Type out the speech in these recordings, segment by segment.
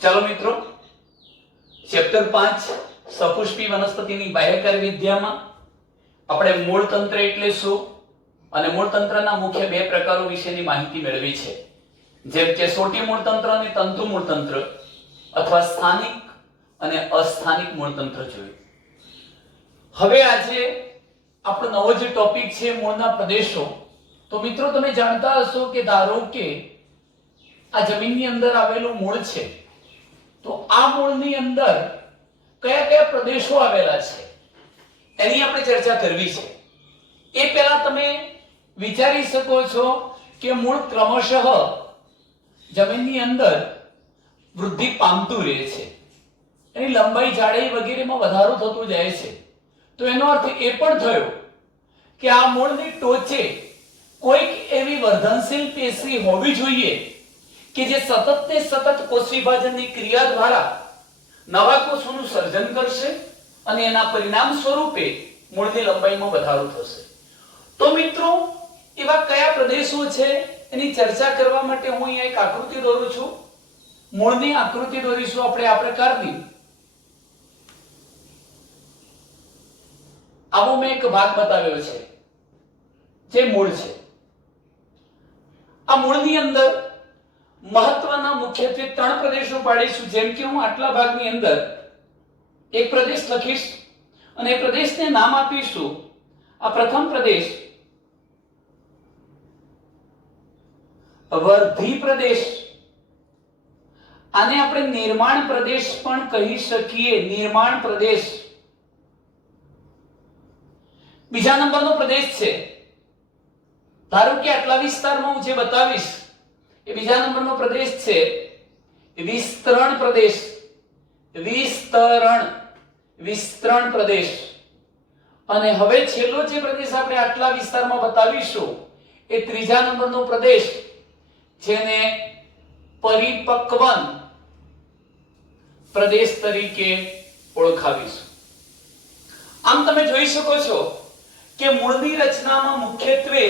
ચાલો મિત્રો, ચેપ્ટર 5 સપુષ્પી વનસ્પતિની બાહ્યકાર્ય વિદ્યામાં આપણે મૂળ તંત્ર એટલે શું અને મૂળ તંત્રના મુખ્ય બે પ્રકારો વિશેની માહિતી મેળવી છે, જેમ કે સોટી મૂળ તંત્ર અને તંતુ મૂળ તંત્ર અથવા સ્થાનિક અને અસ્થાનિક મૂળ તંત્ર જોયું. હવે આજે આપણો નવો જે ટોપિક છે મૂળના પ્રદેશો. તો મિત્રો, તમે જાણતા હશો કે ધારો કે આ જમીનની અંદર આવેલું મૂળ છે, તો આ મૂળની અંદર કયા કયા પ્રદેશો આવેલા છે એની આપણે ચર્ચા કરવી છે. એ પહેલા તમે વિચારી શકો છો કે મૂળ ક્રમશઃ જમીનની અંદર વૃદ્ધિ પામતું રહે છે, એની લંબાઈ જાડાઈ વગેરેમાં વધારો થતો જાય છે. તો એનો અર્થ એ પણ થયો કે આ મૂળની ટોચે કોઈક એવી વર્ધનશીલ પેશી હોવી જોઈએ કે જે સતત ને સતત કોષ વિભાજનની ક્રિયા દ્વારા નવા કોષોનું સર્જન કરશે અને એના પરિણામ સ્વરૂપે મૂળની લંબાઈમાં વધારો થશે. તો મિત્રો, એવા કયા પ્રદેશો છે એની ચર્ચા કરવા માટે હું અહીંયા એક આકૃતિ દોરું છું. મૂળની આકૃતિ દોરીશું આપણે આ પ્રકારની. આવો મેં એક ભાગ બતાવ્યો છે જે મૂળ છે. આ મૂળની અંદર મહત્વના મુખ્યત્વે ત્રણ પ્રદેશો પાડીશું. જેમ કે હું આટલા ભાગની અંદર એક પ્રદેશ લખીશ અને એ પ્રદેશને નામ આપીશું. આ પ્રથમ પ્રદેશ વર્ધી પ્રદેશ. આને આપણે નિર્માણ પ્રદેશ પણ કહી શકીએ. નિર્માણ પ્રદેશ. બીજા નંબરનો પ્રદેશ છે, ધારો કે આટલા વિસ્તારમાં હું જે બતાવીશ એ બીજા નંબરનો પ્રદેશ છે વિસ્તરણ પ્રદેશ. વિસ્તરણ પ્રદેશ. અને હવે છેલ્લો જે પ્રદેશ આપણે આટલા વિસ્તારમાં બતાવીશું એ ત્રીજા નંબરનો પ્રદેશ, જેને પરિપક્વન પ્રદેશ તરીકે ઓળખાવીશું. આમ તમે જોઈ શકો છો કે મૂળની રચનામાં મુખ્યત્વે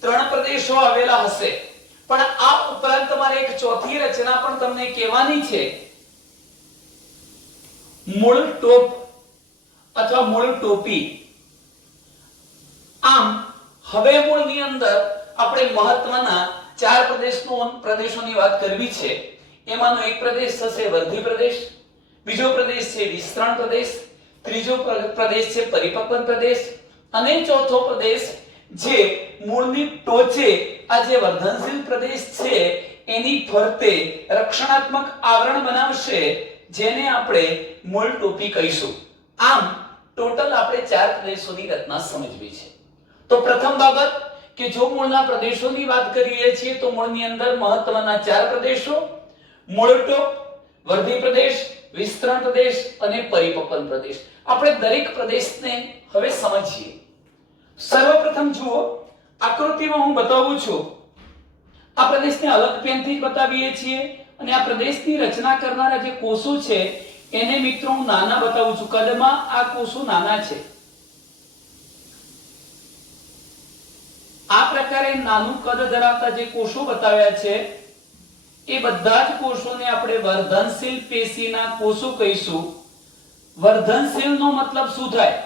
ત્રણ પ્રદેશો આવેલા હશે, પણ આ ઉપરાંત તમારે એક ચોથી રચના પણ તમને કહેવાની છે, મૂળ ટોપ અથવા મૂળ ટોપી. આમ હવે મૂળની અંદર આપણે મહત્વના ચાર પ્રદેશોની વાત કરવી છે. એમાંનો એક પ્રદેશ થશે વર્ધી પ્રદેશ, બીજો પ્રદેશ છે વિસ્તરણ પ્રદેશ, ત્રીજો પ્રદેશ છે પરિપક્વન પ્રદેશ અને ચોથો પ્રદેશ જે મૂળની ટોચે આ જે વર્ધનશીલ પ્રદેશ છે એની ફરતે રક્ષણાત્મક આવરણ બનાવશે, જેને આપણે મૂળ ટોપી કહીશું. આમ ટોટલ આપણે ચાર પ્રદેશોની રચના સમજવી છે. તો પ્રથમ બાબત કે જો મૂળના પ્રદેશોની વાત કરીએ છીએ તો મૂળની અંદર મહત્વના ચાર પ્રદેશો: મૂળ ટોપ, વર્ધી પ્રદેશ, વિસ્તરણ પ્રદેશ અને પરિપક્વન પ્રદેશ. આપણે દરેક પ્રદેશને હવે સમજીએ. સર્વપ્રથમ જુઓ, આકૃતિમાં હું બતાવું છું. આ પ્રદેશને અલગ પેનથી બતાવીએ છીએ અને આ પ્રદેશની રચના કરનારા જે કોષો છે એને મિત્રો હું નાના બતાવું છું. કદમાં આ કોષો નાના છે. આ પ્રકારે નાનું કદ ધરાવતા જે કોષો બતાવ્યા છે એ બધા જ કોષોને આપણે વર્ધનશીલ પેશીના કોષો કહીશું. વર્ધનશીલનો મતલબ શું થાય?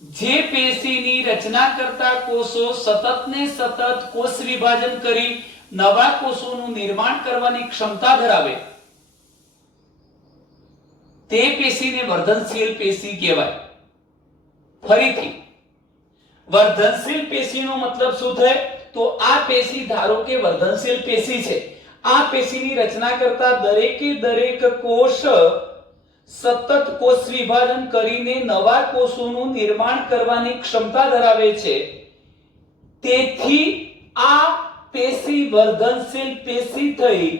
જે પેશીની રચના કરતા કોષો સતત ને સતત કોષ વિભાજન કરી નવા કોષોનું નિર્માણ કરવાની ક્ષમતા ધરાવે તે પેશીને વર્ધનશીલ પેશી કહેવાય. ફરીથી, વર્ધનશીલ પેશીનો મતલબ શું થાય? તો આ પેશી ધારો કે વર્ધનશીલ પેશી છે. આ પેશીની રચના કરતા દરેકે દરેક કોષ સતત કોષ વિભાજન કરીને નવા કોષોનું નિર્માણ કરવાની ક્ષમતા ધરાવે છે. તેથી આ પેશી વર્ધનશીલ પેશી થઈ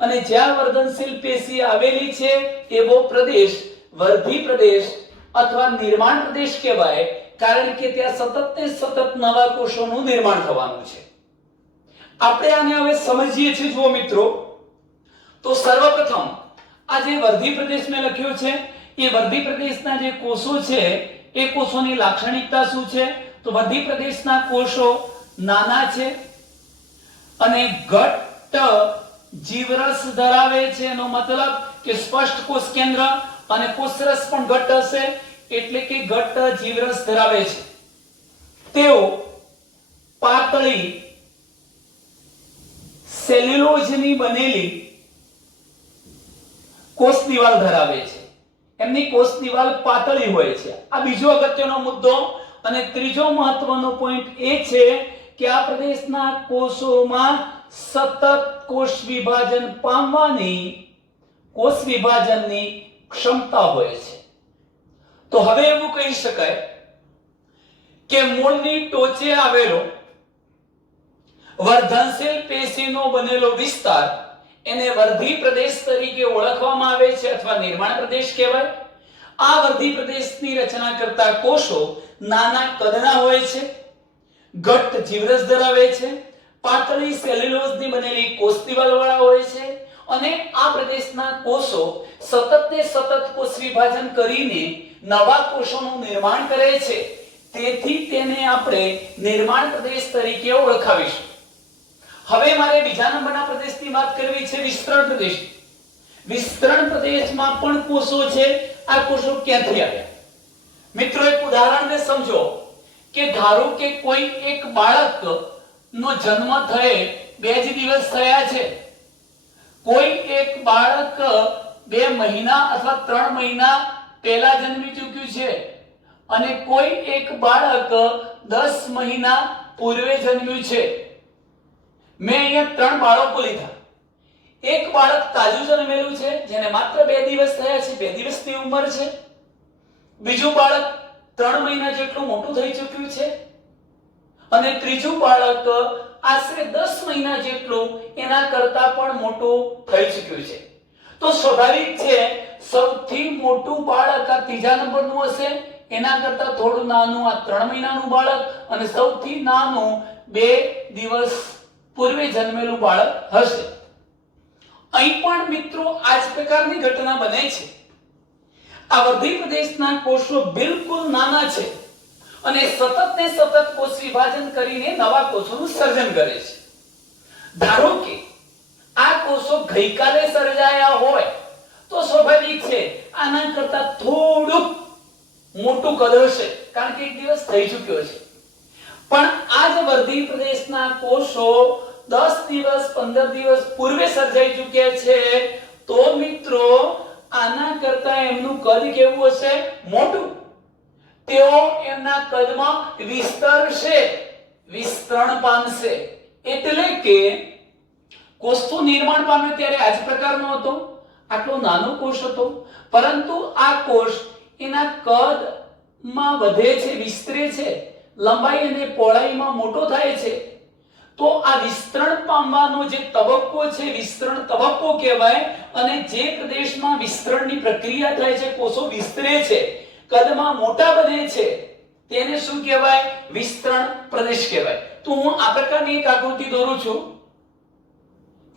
અને જ્યાં વર્ધનશીલ પેશી આવેલી છે એવો પ્રદેશ વર્ધી પ્રદેશ અથવા નિર્માણ પ્રદેશ કહેવાય, કારણ કે ત્યાં સતત ને સતત નવા કોષોનું નિર્માણ થવાનું છે. આપણે આને હવે સમજીએ છીએ. જુઓ મિત્રો, તો સર્વપ્રથમ આ જે વર્ધી પ્રદેશ મેં લખ્યો છે એ વર્ધી પ્રદેશના જે કોષો છે એ કોષોની લાક્ષણિકતા શું છે? તો વર્ધી પ્રદેશના કોષો નાના છે અને ઘટ્ટ જીવરસ ધરાવે છે. એનો મતલબ કે સ્પષ્ટ કોષ કેન્દ્ર અને કોષરસ પણ ઘટ્ટ હશે, એટલે કે ઘટ્ટ જીવરસ ધરાવે છે. તેઓ પાતળી સેલ્યુલોઝની બનેલી કોષ દિવાલ ધરાવે છે. એમની કોષ દિવાલ પાતળી હોય છે. આ બીજો અગત્યનો મુદ્દો. અને ત્રીજો મહત્વનો પોઈન્ટ એ છે કે આ પ્રદેશના કોષોમાં સતત કોષ વિભાજન પામવાની ક્ષમતા હોય છે. તો હવે એવું કહી શકાય કે મૂળની ટોચે આવેલો વર્ધનશીલ પેશીનો બનેલો વિસ્તાર એને વર્ધી પ્રદેશ તરીકે ઓળખવામાં આવે છે અથવા નિર્માણ પ્રદેશ કહેવાય. આ વર્ધી પ્રદેશની રચના કરતા કોષો નાના કદના હોય છે, ઘટ્ટ જીવરસ ધરાવે છે, પાતળી સેલ્યુલોઝની બનેલી કોષ દિવાલવાળા હોય છે અને આ પ્રદેશના કોષો સતત ને સતત કોષ વિભાજન કરીને નવા કોષોનું નિર્માણ કરે છે. તેથી તેને આપણે નિર્માણ પ્રદેશ તરીકે ઓળખાવીશું. હવે મારે બીજા નંબરના પ્રદેશની વાત કરવી છે, વિસ્તરણ પ્રદેશ. વિસ્તરણ પ્રદેશમાં પણ કોષો છે. આ કોષો ક્યાંથી આવ્યા? મિત્રો, એક ઉદાહરણને સમજો કે ધારો કે કોઈ એક બાળકનો જન્મ થયે 2 જ દિવસ થયા છે. કોઈ એક બાળક 2 મહિના અથવા 3 મહિના પહેલા જન્મી ચૂક્યું છે અને કોઈ એક બાળક 10 મહિના પૂર્વે જન્મ્યું છે. મેં અહીંયા 3 બાળકો લીધા. એક બાળક તાજું જન્મેલું છે જેને માત્ર 2 દિવસ થયા છે, 2 દિવસની ઉંમર છે. બીજું બાળક 3 મહિના જેટલું મોટું થઈ ચૂક્યું છે અને ત્રીજું બાળક આશરે 10 મહિના જેટલું એના કરતા પણ મોટું થઈ ચૂક્યું છે. તો સ્વાભાવિક છે સૌથી મોટું બાળક આ ત્રીજા નંબરનું હશે, એના કરતા થોડું નાનું આ 3 મહિનાનું બાળક અને સૌથી નાનું 2 દિવસ પૂર્વે જન્મેલું બાળક હશે. અહીં પણ મિત્રો આ જ પ્રકારની ઘટના બને છે. આ વર્ધી પ્રદેશના કોષો બિલકુલ નાના છે અને સતત ને સતત કોષ વિભાજન કરીને નવા કોષોનું સર્જન કરે છે. ધારો કે આ કોષો ગઈકાલે સર્જાયા હોય તો સ્વાભાવિક છે આના કરતા થોડું મોટું કદ હશે, કારણ કે 1 દિવસ થઈ ચૂક્યો છે. પણ આ જ વર્ધી પ્રદેશના કોષો 10 દિવસ 15 દિવસ પૂર્વે સર્જાઈ ચૂક્યા છે. તો મિત્રો આના કરતા એમનું કદ કેવું હશે? મોટું. તેઓ એમના કદમાં વિસ્તરશે, વિસ્તરણ પામશે. એટલે કે કોષનું નિર્માણ પામ્યું ત્યારે આ જ પ્રકારનો હતો, આટલો નાનો કોષ હતો, પરંતુ આ કોષ એના કદમાં વધે છે, વિસ્તરે છે, લંબાઈ અને પહોળાઈમાં મોટો થાય છે. તો આ વિસ્તરણ પામવાનો જે તબક્કો છે વિસ્તરણ તબક્કો કહેવાય. અને જે પ્રદેશમાં વિસ્તરણની પ્રક્રિયા થાય છે, કોષો વિસ્તરે છે, કદમાં મોટા બને છે, તેને શું કહેવાય? વિસ્તરણ પ્રદેશ કહેવાય. તો હું આ પ્રકારની એક આકૃતિ દોરું છું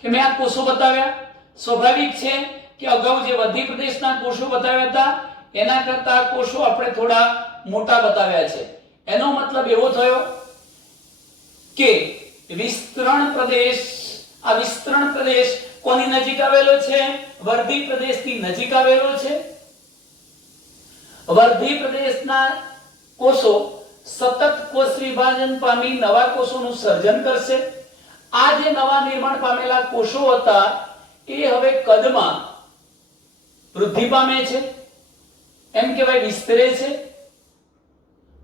કે મેં આ કોષો બતાવ્યા. સ્વાભાવિક છે કે અગાઉ જે વર્ધી પ્રદેશના કોષો બતાવ્યા હતા એના કરતા આ કોષો આપણે થોડા મોટા બતાવ્યા છે. એનો મતલબ એવો થયો કે વિસ્તરણ પ્રદેશ કોની નજીક આવેલો છે? વર્ધી પ્રદેશની નજીક આવેલો છે. વર્ધી પ્રદેશના કોષો સતત કોષ વિભાજન પામી નવા કોષોનું સર્જન કરશે. આ જે નવા નિર્માણ પામેલા કોષો હતા એ હવે કદમાં વૃદ્ધિ પામે છે, એમ કહેવાય વિસ્તરે છે,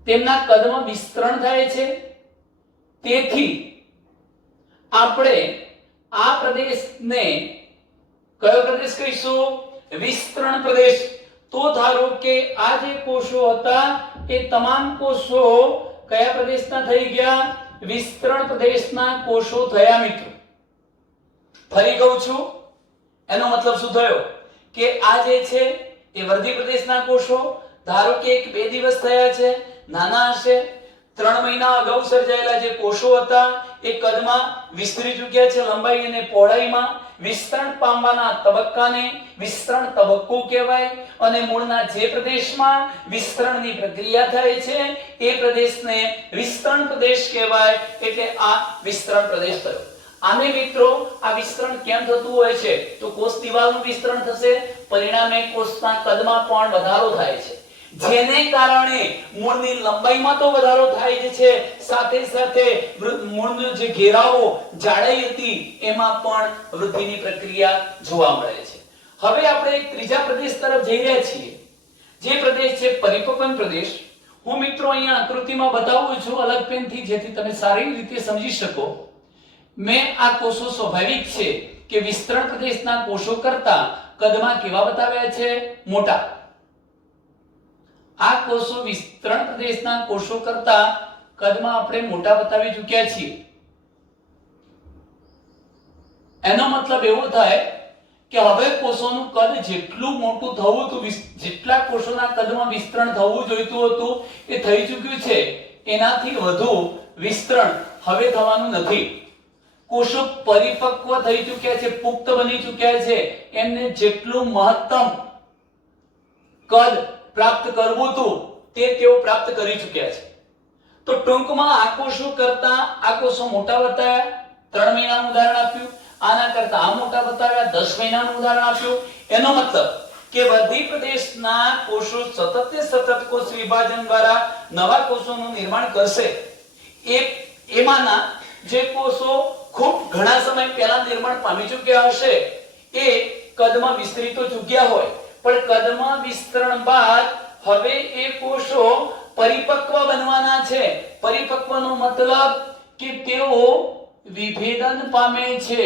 તેમના કદમાં વિસ્તરણ થાય છે. તેથી આપણે આ પ્રદેશને કયો પ્રદેશ કહીશું? વિસ્તરણ પ્રદેશ. તો ધારો કે આ જે કોષો હતા એ તમામ કોષો કયા પ્રદેશના થઈ ગયા? વિસ્તરણ પ્રદેશના કોષો થયા. મિત્રો ફરી કહું છું, એનો મતલબ શું થયો કે આ જે છે એ વર્ધી પ્રદેશના કોષો ધારો કે 1-2 દિવસ થયા છે, નાના હશે. 3 મહિના અગાઉ સર્જાયેલા જે કોષો હતા એ કદમાં વિસ્તરી ચૂક્યા છે, લંબાઈ અને પહોળાઈમાં. વિસ્તરણ પામવાના તબક્કાને વિસ્તરણ તબક્કો કહેવાય. અને મૂળના જે પ્રદેશમાં વિસ્તરણની પ્રક્રિયા થાય છે એ પ્રદેશને વિસ્તરણ પ્રદેશ કહેવાય. એટલે આ વિસ્તરણ પ્રદેશ થયો. આને મિત્રો આ વિસ્તરણ કેમ થતું હોય છે તો કોષ દિવાલનું વિસ્તરણ થશે, પરિણામે કોષના કદમાં પણ વધારો થાય છે, જેને કારણે મૂળની લંબાઈમાં તો વધારો થાય જ છે, સાથે સાથે મૂળનો જે ઘેરાવો જાડાઈ હતી એમાં પણ વૃદ્ધિની પ્રક્રિયા જોવા મળે છે. હવે આપણે એક ત્રીજા પ્રદેશ તરફ જઈ રહ્યા છીએ, જે પ્રદેશ છે પરિપક્વન પ્રદેશ. હું મિત્રો અહીંયા આકૃતિમાં બતાવું છું અલગ પેનથી, જેથી તમે સારી રીતે સમજી શકો. મેં આ કોષો સ્વાભાવિક છે કે વિસ્તરણ પ્રદેશના કોષો કરતા કદમાં કેવા બતાવ્યા છે? મોટા. આ કોષો વિસ્તરણ પ્રદેશના કોષો કરતા કદમાં આપણે મોટા બતાવી ચૂક્યા છીએ. એનો મતલબ એવો થાય કે હવે કોષોનું કદ જેટલું મોટું થવું હતું, જેટલા કોષોના કદમાં વિસ્તરણ થવું જોઈતું હતું એ થઈ ચૂક્યું છે, એનાથી વધુ વિસ્તરણ હવે થવાનું નથી. કોષો પરિપક્વ થઈ ચૂક્યા છે, પુખ્ત બની ચૂક્યા છે, એમને જેટલું મહત્તમ કદ પ્રાપ્ત કરવું હતું તે તેઓ પ્રાપ્ત કરી ચૂક્યા છે. તો ટૂંકમાં આ કોષો કરતા આ કોષો મોટા બતાવ્યા, 3 મહિનાનું ઉદાહરણ આપ્યું. આના કરતા આ મોટા બતાવ્યા, 10 મહિનાનું ઉદાહરણ આપ્યું. એનો મતલબ કે વૃદ્ધિ પ્રદેશના કોષો સતત કોષ વિભાજન દ્વારા નવા કોષોનું નિર્માણ કરશે. એમાંના જે કોષો ખૂબ ઘણા સમય પહેલા નિર્માણ પામી ચૂક્યા હશે એ કદમાં વિસ્તરી તો ચૂક્યા હોય, પણ કદમાં વિસ્તરણ બાદ હવે એ કોષો પરિપક્વ બનવાના છે. પરિપક્વનો મતલબ કે તેઓ વિભેદન પામે છે.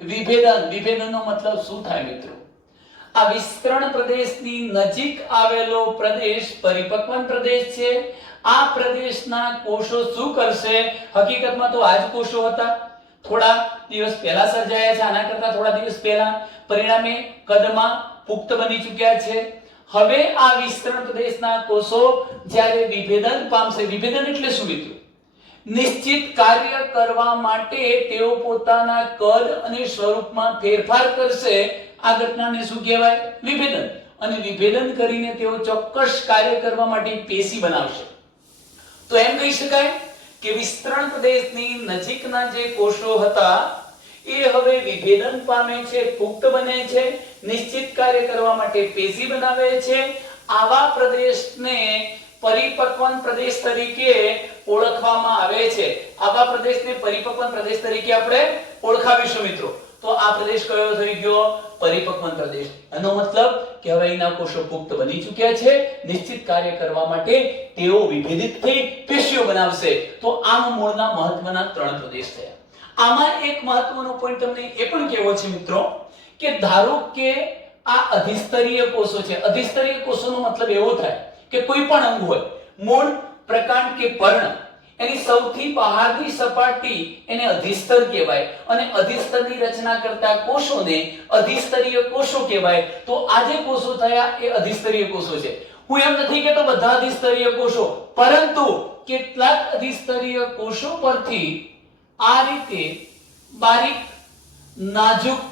વિભેદનનો મતલબ શું થાય મિત્રો? આ વિસ્તરણ પ્રદેશની નજીક આવેલો પ્રદેશ પરિપક્વન પ્રદેશ છે. આ પ્રદેશના કોષો શું કરશે? હકીકતમાં તો આ જ કોષો હતા, થોડા દિવસ પહેલા સર્જાયા છે, આના કરતા થોડા દિવસ પહેલા, પરિણામે કદમાં પુખ્ત બની ચૂક્યા છે. હવે આ વિસ્તરણ પ્રદેશના કોષો જ્યારે વિભેદન પામશે, વિભેદન એટલે શું મિત્રો? નિશ્ચિત કાર્ય કરવા માટે તેઓ પોતાના કદ અને સ્વરૂપમાં ફેરફાર કરશે. આ ઘટનાને શું કહેવાય? વિભેદન. અને વિભેદન કરીને તેઓ ચોક્કસ કાર્ય કરવા માટે પેશી બનાવશે. તો એમ કહી શકાય કે વિસ્તરણ પ્રદેશની નજીકના જે કોષો હતા એ હવે વિભેદન પામે છે, પુખ્ત બને છે, નિશ્ચિત કાર્ય કરવા માટે પેશી બનાવે છે. આવા પ્રદેશને પરિપક્વન પ્રદેશ તરીકે ઓળખવામાં આવે છે. આવા પ્રદેશને પરિપક્વન પ્રદેશ તરીકે આપણે ઓળખાવીશું મિત્રો. તો આ પ્રદેશ કયો થઈ ગયો? પરિપક્વન પ્રદેશ. એનો મતલબ કે હવે અહીંના કોષો પુખ્ત બની ચૂક્યા છે, નિશ્ચિત કાર્ય કરવા માટે તેઓ વિભેદિત થઈ પેશીઓ બનાવશે. તો આમ મૂળના મહત્વના 3 પ્રદેશ થયા. આમાં એક મહત્વનો પોઈન્ટ તમને એ પણ કહેવો છે મિત્રો કે ધારો કે આ અધિસ્તરીય કોષો છે. અધિસ્તરીય કોષોનો મતલબ એવો થાય કે કોઈ પણ અંગ હોય, મૂળ, પ્રકાંડ કે પર્ણ, એની સૌથી બહારની સપાટી એને અધિસ્તર કહેવાય અને અધિસ્તરની રચના કરતા કોષોને અધિસ્તરીય કોષો કહેવાય. તો આ જે કોષો થયા એ અધિસ્તરીય કોષો છે. હું એમ નથી કહેતો બધા અધિસ્તરીય કોષો, પરંતુ કેટલાક અધિસ્તરીય કોષો પરથી આ રીતે બારીક નાજુક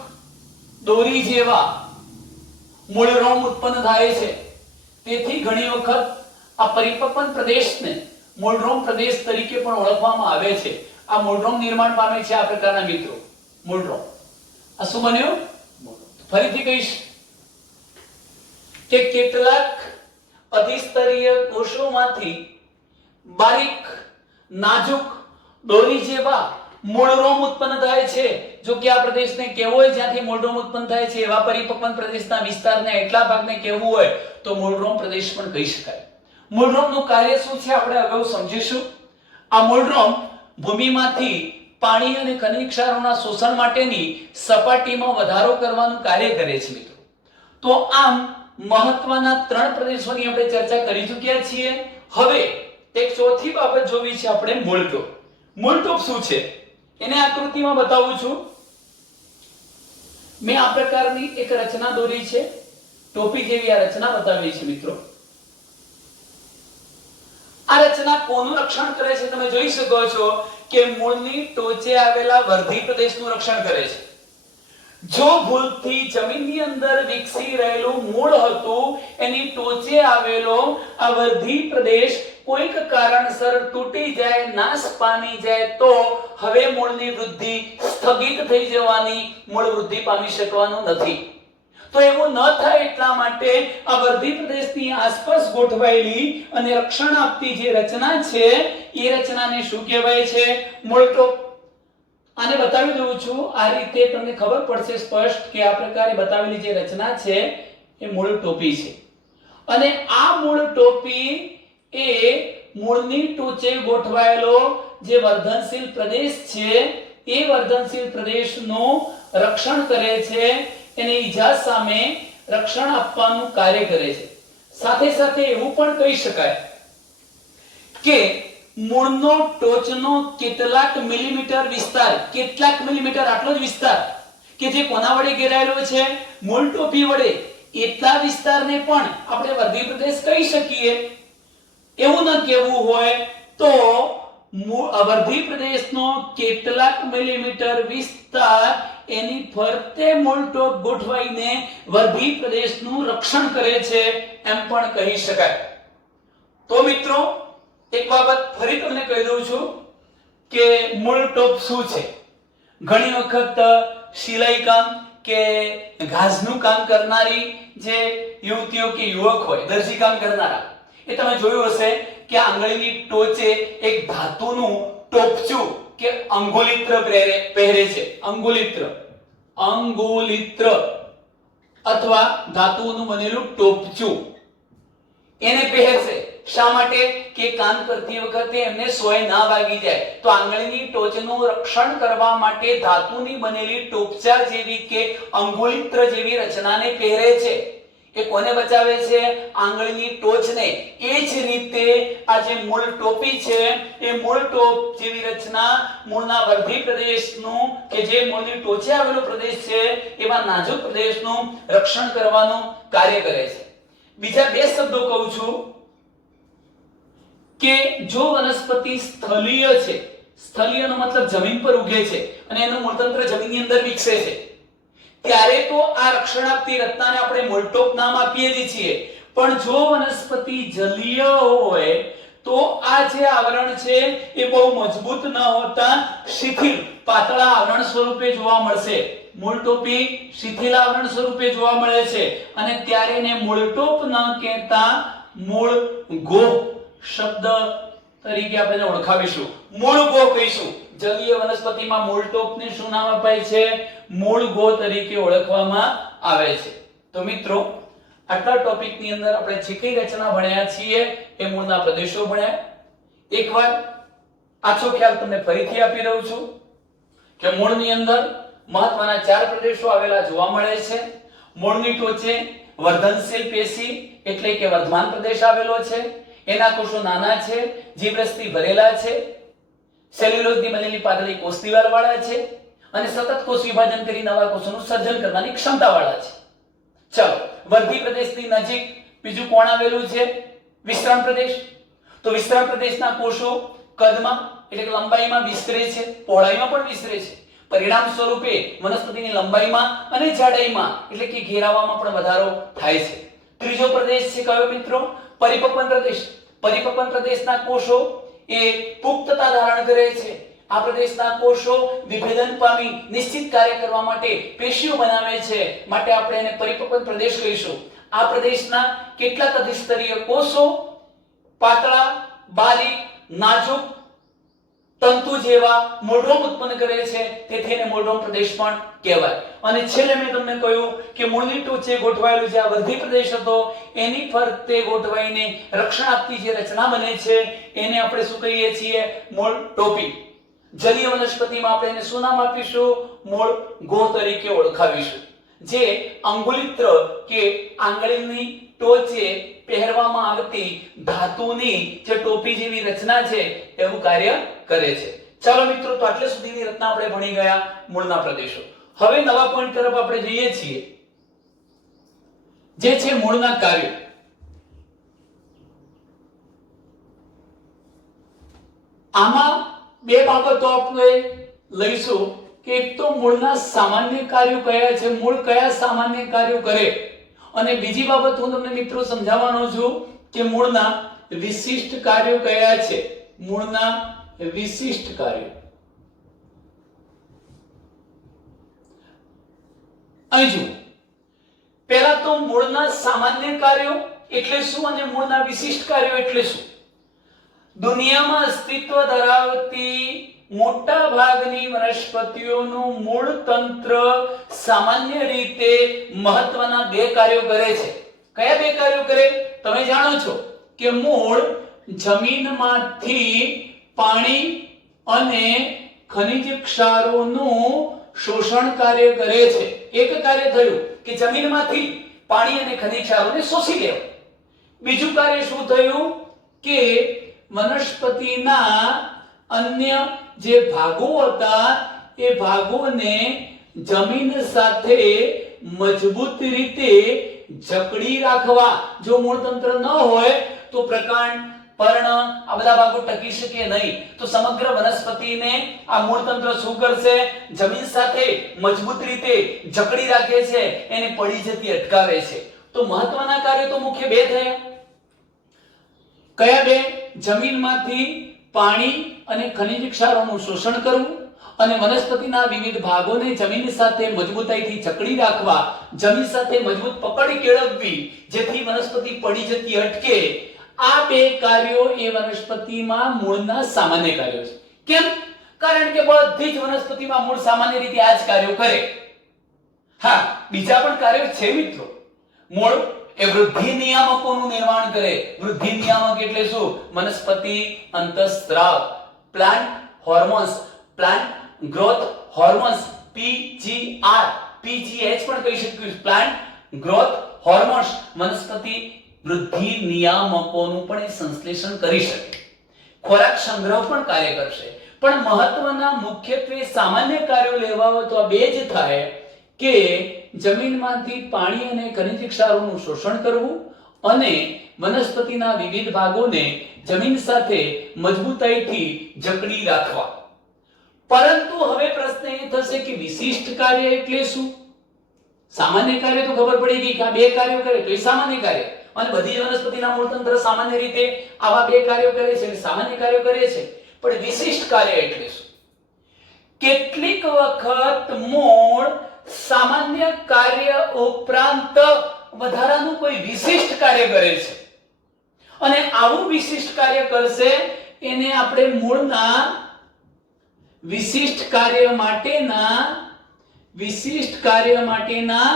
દોરી જેવા મૂળરોમ ઉત્પન્ન થાય છે. તેથી ઘણી વખત આ પરિપક્વન પ્રદેશને મૂળરોમ પ્રદેશ તરીકે પણ ઓળખવામાં આવે છે. આ મૂળરોમ નિર્માણ પામે છે આ પ્રકારના મિત્રો. મૂળરોમ આ શું બન્યું? ફરીથી કહીશ કે કેટલાક અધિસ્તરીય કોષોમાંથી બારીક નાજુક દોરી જેવા મૂળરોમ ઉત્પન્ન થાય છે. જો કે આ પ્રદેશને કહેવો હોય જ્યાંથી મૂળરોમ ઉત્પન્ન થાય છે એવા પરિપક્વન પ્રદેશના વિસ્તારને એટલા ભાગને કહેવું હોય તો મૂળરોમ પ્રદેશ પણ કહી શકાય. મૂળરોમનું કાર્ય શું છે આપણે અગાઉ સમજીશું. આ મૂળરોમ ભૂમિમાંથી પાણી અને ખનિજ ક્ષારોના શોષણ માટેની સપાટીમાં વધારો કરવાનું કાર્ય કરે છે મિત્રો. તો આમ મહત્વના 3 પ્રદેશોની આપણે ચર્ચા કરી ચૂક્યા છીએ. હવે એક ચોથી બાબત જોવી છે આપણે, મૂળટોપ. મૂળટોપ શું છે એને આકૃતિમાં બતાવું છું. મેં આ પ્રકારની એક રચના દોરી છે, ટોપી જેવી આ રચના બતાવી છે મિત્રો. આ રચના કોનું રક્ષણ કરે છે તમે જોઈ શકો છો કે મૂળની ટોચે આવેલા વર્ધી પ્રદેશનું રક્ષણ કરે છે. જો ભૂલથી જમીનની અંદર વિકસી રહેલું મૂળ હતું એની ટોચે આવેલો આ વર્ધી પ્રદેશ કોઈક કારણસર તૂટી જાય, નાશ પામી જાય તો હવે મૂળની વૃદ્ધિ સ્થગિત થઈ જવાની, મૂળ વૃદ્ધિ પામી શકવાનું નથી. તો એવું ન થાય એટલા માટે આ વર્ધી પ્રદેશની આસપાસ ગોઠવાયેલી અને રક્ષણ આપતી જે રચના છે એ રચનાને શું કહેવાય છે? મૂળ ટોપ. આને બતાવી દઉં છું. આ રીતે તમને ખબર પડશે સ્પષ્ટ કે આ પ્રકારે બતાવેલી જે રચના છે એ મૂળ ટોપી છે. અને આ મૂળ ટોપી એ મૂળની ટોચે ગોઠવાયેલો જે વર્ધનશીલ પ્રદેશ છે એ વર્ધનશીલ પ્રદેશનું રક્ષણ કરે છે, એને ઈજા સામે રક્ષણ આપવાનું કાર્ય કરે છે. સાથે સાથે એવું પણ કહી શકાય કે મૂળનો ટોચનો કેટલાક મિલીમીટર વિસ્તાર, કેટલાક મિલીમીટર આટલો જ વિસ્તાર કે જે કોના વડે ઘેરાયેલો છે? મૂળ ટોપી વડે. એટલા વિસ્તારને પણ આપણે વર્ધી પ્રદેશ કહી શકીએ. એવું ન કહેવું હોય તો વર્ધી પ્રદેશનો કેટલાક મિલીમીટર વિસ્તાર એની ફરતે મૂળ ટોપ ગોઠવાઈને વર્ધી પ્રદેશનું રક્ષણ કરે છે એમ પણ કહી શકાય. તો મિત્રો એક બાબત ફરી તમને કહી દઉં છું કે મૂળ ટોપ શું છે. ઘણી વખત સિલાઈ કામ કે ઘાસનું કામ કરનારી જે યુવતીઓ કે યુવક હોય, દરજી કામ કરનારા, એ તમે જોયું હશે કે આંગળીની ટોચે એક ધાતુનું ટોપચું કે અંગુલિત્ર પહેરે છે. અંગુલિત્ર અથવા ધાતુનું બનેલું ટોપચું એને પહેરશે. શા માટે? કે કામ કરતી વખતે એમને સોય ના વાગી જાય. તો આંગળીની ટોચનું રક્ષણ કરવા માટે ધાતુની બનેલી ટોપચા જેવી કે અંગુલિત્ર જેવી રચનાને પહેરે છે. એ કોને બચાવે છે? આંગળીની ટોચને. એ જ રીતે આ જે મૂળ ટોપી છે એ મૂળ ટોપ જેવી રચના મૂળના વર્ધી પ્રદેશનું કે જે મૂળની ટોચે આવેલો પ્રદેશ છે એવા નાજુક પ્રદેશનું રક્ષણ કરવાનું કાર્ય કરે છે. બીજા બે શબ્દો કહું છું કે જો વનસ્પતિ સ્થલીય છે, સ્થલીયનો મતલબ જમીન પર ઉગે છે અને એનું મૂળતંત્ર જમીનની અંદર વિકસે છે, ત્યારે તો આ રક્ષણ આપતી રચનાને આપણે મૂળટોપ નામ આપીએ જ છીએ. પણ જો વનસ્પતિ જલીય હોય તો આ જે આવરણ છે એ બહુ મજબૂત ન હોતા શિથિલ, પાતળા આવરણ સ્વરૂપે જોવા મળશે. મૂળટોપી શિથિલ આવરણ સ્વરૂપે જોવા મળે છે અને ત્યારે એને મૂળટોપ ન કહેતા મૂળ ગો શબ્દ તરીકે આપણે ઓળખાવીશું. મૂળ ગો કહીશું. જલીય વનસ્પતિમાં મૂળટોપને શું નામ અપાય છે? મૂળ ગો તરીકે ઓળખવામાં આવે છે. તો મિત્રો આટલા ટોપિકની અંદર આપણે જે કઈ રચના ભણ્યા છીએ એ મૂળના પ્રદેશો ભણ્યા. એકવાર આછો ખ્યાલ તમને ફરીથી આપી દઉં છું કે મૂળની અંદર મહત્વના 4 પ્રદેશો આવેલા જોવા મળે છે. મૂળની ટોચે વર્ધનશીલ પેશી એટલે કે વર્ધમાન પ્રદેશ આવેલો છે. એના કોષો નાના છે, જીવરસથી ભરેલા છે, સેલ્યુલોઝની બનેલી પાતળી કોષ દિવાલ વાળા છે અને સતત કોષ વિભાજન કરી નવા કોષોનું સર્જન કરવાની ક્ષમતા વાળા છે. ચાલો, વર્ધી પ્રદેશની નજીક બીજું કોણ આવેલું છે? વિસ્તરણ પ્રદેશ. તો વિસ્તરણ પ્રદેશના કોષો કદમાં એટલે કે લંબાઈમાં વિસ્તરે છે, પહોળાઈમાં પણ વિસ્તરે છે. પરિણામ સ્વરૂપે વનસ્પતિની લંબાઈમાં અને જાડાઈમાં એટલે કે ઘેરાવામાં પણ વધારો થાય છે. ત્રીજો પ્રદેશ છે કયો મિત્રો? પરિપક્વન પ્રદેશ. પરિપક્વન પ્રદેશના કોષો એ પુખ્તતા ધારણ કરે છે. આ પ્રદેશના કોષો વિભેદન પામી નિશ્ચિત કાર્ય કરવા માટે પેશીઓ બનાવે છે, માટે આપણે એને પરિપક્વન પ્રદેશ કહીશું. આ પ્રદેશના કેટલાક અધિસ્તરીય કોષો પાતળા, બારીક, નાજુક તંતુ જેવા મૂળરોમ ઉત્પન્ન કરે છે, તેથી એને મૂળરોમ પ્રદેશ પણ કહેવાય. અને છેલ્લે મેં તમને કહ્યું કે મૂળની ટોચે ગોઠવાયેલો જે આ વર્ધી પ્રદેશ હતો એની ફરતે ગોઠવાઈને રક્ષણ આપતી જે રચના બને છે એને આપણે શું કહીએ છીએ? મૂળ ટોપી. જલીય વનસ્પતિમાં આપણે એને શું નામ આપીશું? મૂળ ગો તરીકે ઓળખાવીશું. જે અંગુલિત્ર કે આંગળીની ટોચે પહેરવામાં આવતી ધાતુની જે ટોપી જેવી રચના છે એવું કાર્ય કરે છે. ચાલો મિત્રો, તો આટલે સુધીની રચના આપણે ભણી ગયા મૂળના પ્રદેશો. હવે નવા પોઈન્ટ તરફ આપણે જઈએ છીએ જે છે મૂળના કાર્યો. આમાં બે બાબતો આપણે લઈશું કે એક તો મૂળના સામાન્ય કાર્યો કયા છે, મૂળ કયા સામાન્ય કાર્યો કરે, અને બીજી બાબત હું તમને મિત્રો સમજાવવાનો છું કે મૂળના વિશિષ્ટ કાર્યો કયા છે? મૂળના વિશિષ્ટ કાર્યો. અહીં જુઓ, પહેલા તો મૂળના સામાન્ય કાર્યો એટલે શું અને મૂળના વિશિષ્ટ કાર્યો એટલે શું? દુનિયામાં અસ્તિત્વ ધરાવતી મોટા ભાગની વનસ્પતિઓનું મૂળ તંત્ર સામાન્ય રીતે મહત્વના બે કાર્યો કરે છે. કયા બે કાર્યો કરે? તમે જાણો છો કે મૂળ જમીનમાંથી પાણી અને ખનિજ ક્ષારોનું શોષણ કાર્ય કરે છે. એક કાર્ય થયું કે જમીનમાંથી પાણી અને ખનિજ ક્ષારોને શોષી લેવું. બીજું કાર્ય શું થયું કે વનસ્પતિના અન્ય જે ભાગો હતા એ ભાગોને જમીન સાથે મજબૂત રીતે જકડી રાખવા. જો મૂળ તંત્ર ન હોય તો પ્રકાંડ, પર્ણ આ બધા ભાગો ટકી શકે નહીં. તો સમગ્ર વનસ્પતિને આ મૂળ તંત્ર શું કરશે? જમીન સાથે મજબૂત રીતે જકડી રાખે છે, એને પડી જતી અટકાવે છે. તો મહત્વના કાર્યો તો મુખ્ય બે થયા. કયા બે? જમીનમાંથી પાણી અને ખનિજ ક્ષારોનું શોષણ કરવું અને વનસ્પતિના વિવિધ ભાગોને જમીન સાથે મજબૂતાઈથી જકડી રાખવા, જમીન સાથે મજબૂત પકડ કેળવવી જેથી વનસ્પતિ પડી જતી અટકે. આ બે કાર્યો એ વનસ્પતિમાં મૂળના સામાન્ય કાર્યો છે. કેમ? કારણ કે બધી જ વનસ્પતિમાં મૂળ સામાન્ય રીતે આ જ કાર્યો કરે. હા, બીજા પણ કાર્યો છે મિત્રો. મૂળ એ વૃદ્ધિ નિયામકોનું નિર્માણ કરે. વૃદ્ધિ નિયામક એટલે શું? વનસ્પતિ અંતઃસ્ત્રાવ, plant hormones, plant growth hormones, PGR, PGH પણ કહી શકીએ. પ્લાન્ટ ગ્રોથ હોર્મોન્સ, વનસ્પતિ વૃદ્ધિ નિયામકોનું પણ એ સંશ્લેષણ કરી શકે. ખોરાક સંગ્રહ પણ કાર્ય કરશે. પણ મહત્વના મુખ્યત્વે સામાન્ય કાર્યો લેવા હોય તો આ બે જ થાય કે જમીનમાંથી પાણી અને ખનિજ ક્ષારોનું શોષણ કરવું અને વનસ્પતિના વિવિધ ભાગોને જમીન સાથે મજબૂતાઈથી જકડી રાખવા. પરંતુ હવે પ્રશ્ન એ થશે કે વિશિષ્ટ કાર્ય એટલે શું? સામાન્ય કાર્ય તો ખબર પડી ગઈ કે આ બે કાર્યો કરે તો એ સામાન્ય કાર્ય, અને બધી જ વનસ્પતિના મૂળતંત્ર સામાન્ય રીતે આવા બે કાર્યો કરે છે, સામાન્ય કાર્યો કરે છે. પણ વિશિષ્ટ કાર્ય એટલે શું? કેટલીક વખત મૂળ સામાન્ય કાર્ય ઉપરાંત વધારાનું કોઈ વિશિષ્ટ કાર્ય કરે છે, અને આવું વિશિષ્ટ કાર્ય કરશે એને આપણે મૂળના વિશિષ્ટ કાર્ય માટેના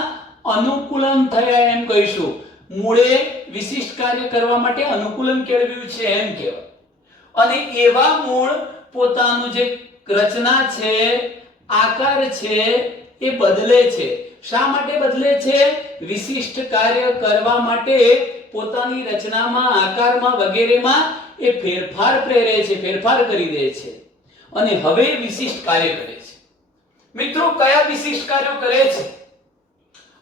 અનુકૂલન થયા એમ કહીશું. મૂળે વિશિષ્ટ કાર્ય કરવા માટે અનુકૂલન કેળવ્યું છે એમ કહેવાય. અને એવા મૂળ પોતાનું જે રચના છે, આકાર છે એ બદલે છે. શા માટે બદલે છે? વિશિષ્ટ કાર્ય કરવા માટે પોતાની રચનામાં, આકારમાં વગેરેમાં એ ફેરફાર પ્રેરે છે, ફેરફાર કરી દે છે અને હવે વિશિષ્ટ કાર્ય કરે છે. મિત્રો, કયા વિશિષ્ટ કાર્યો કરે છે?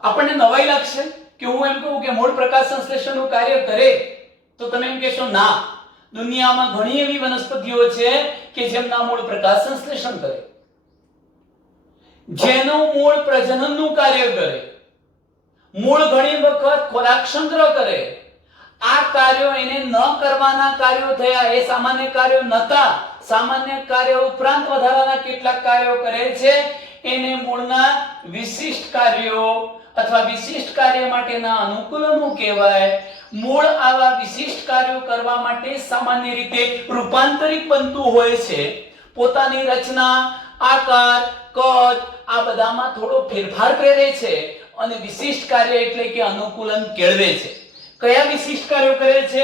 આપણને નવાઈ લાગશે કે હું એમ કહું કે મૂળ પ્રકાશ સંશ્લેષણનું કાર્ય કરે તો તમે એમ કહેશો ના, દુનિયામાં ઘણી એવી વનસ્પતિઓ છે કે જેમના મૂળ પ્રકાશ સંશ્લેષણ કરે, જેનું મૂળ પ્રજનનનું કાર્ય કરે, મૂળ ઘણી વખત ખોરાક સંગ્રહ કરે. આ કાર્યો એને ન કરવાના કાર્યો થયા. એ સામાન્ય કાર્યો નતા. સામાન્ય કાર્યો ઉપરાંત વધારાના કેટલાક કાર્યો કરે છે. એને મૂળના વિશિષ્ટ કાર્યો અથવા વિશિષ્ટ કાર્ય માટેના અનુકૂલનો કહેવાય. મૂળ આવા વિશિષ્ટ કાર્યો કરવા માટે સામાન્ય રીતે રૂપાંતરિત બનતું હોય છે. પોતાની રચના, આકાર, કદ આ બધામાં થોડો ફેરફાર કરે છે અને વિશિષ્ટ કાર્ય એટલે કે અનુકૂલન કેળવે છે. કયા વિશિષ્ટ કાર્યો કરે છે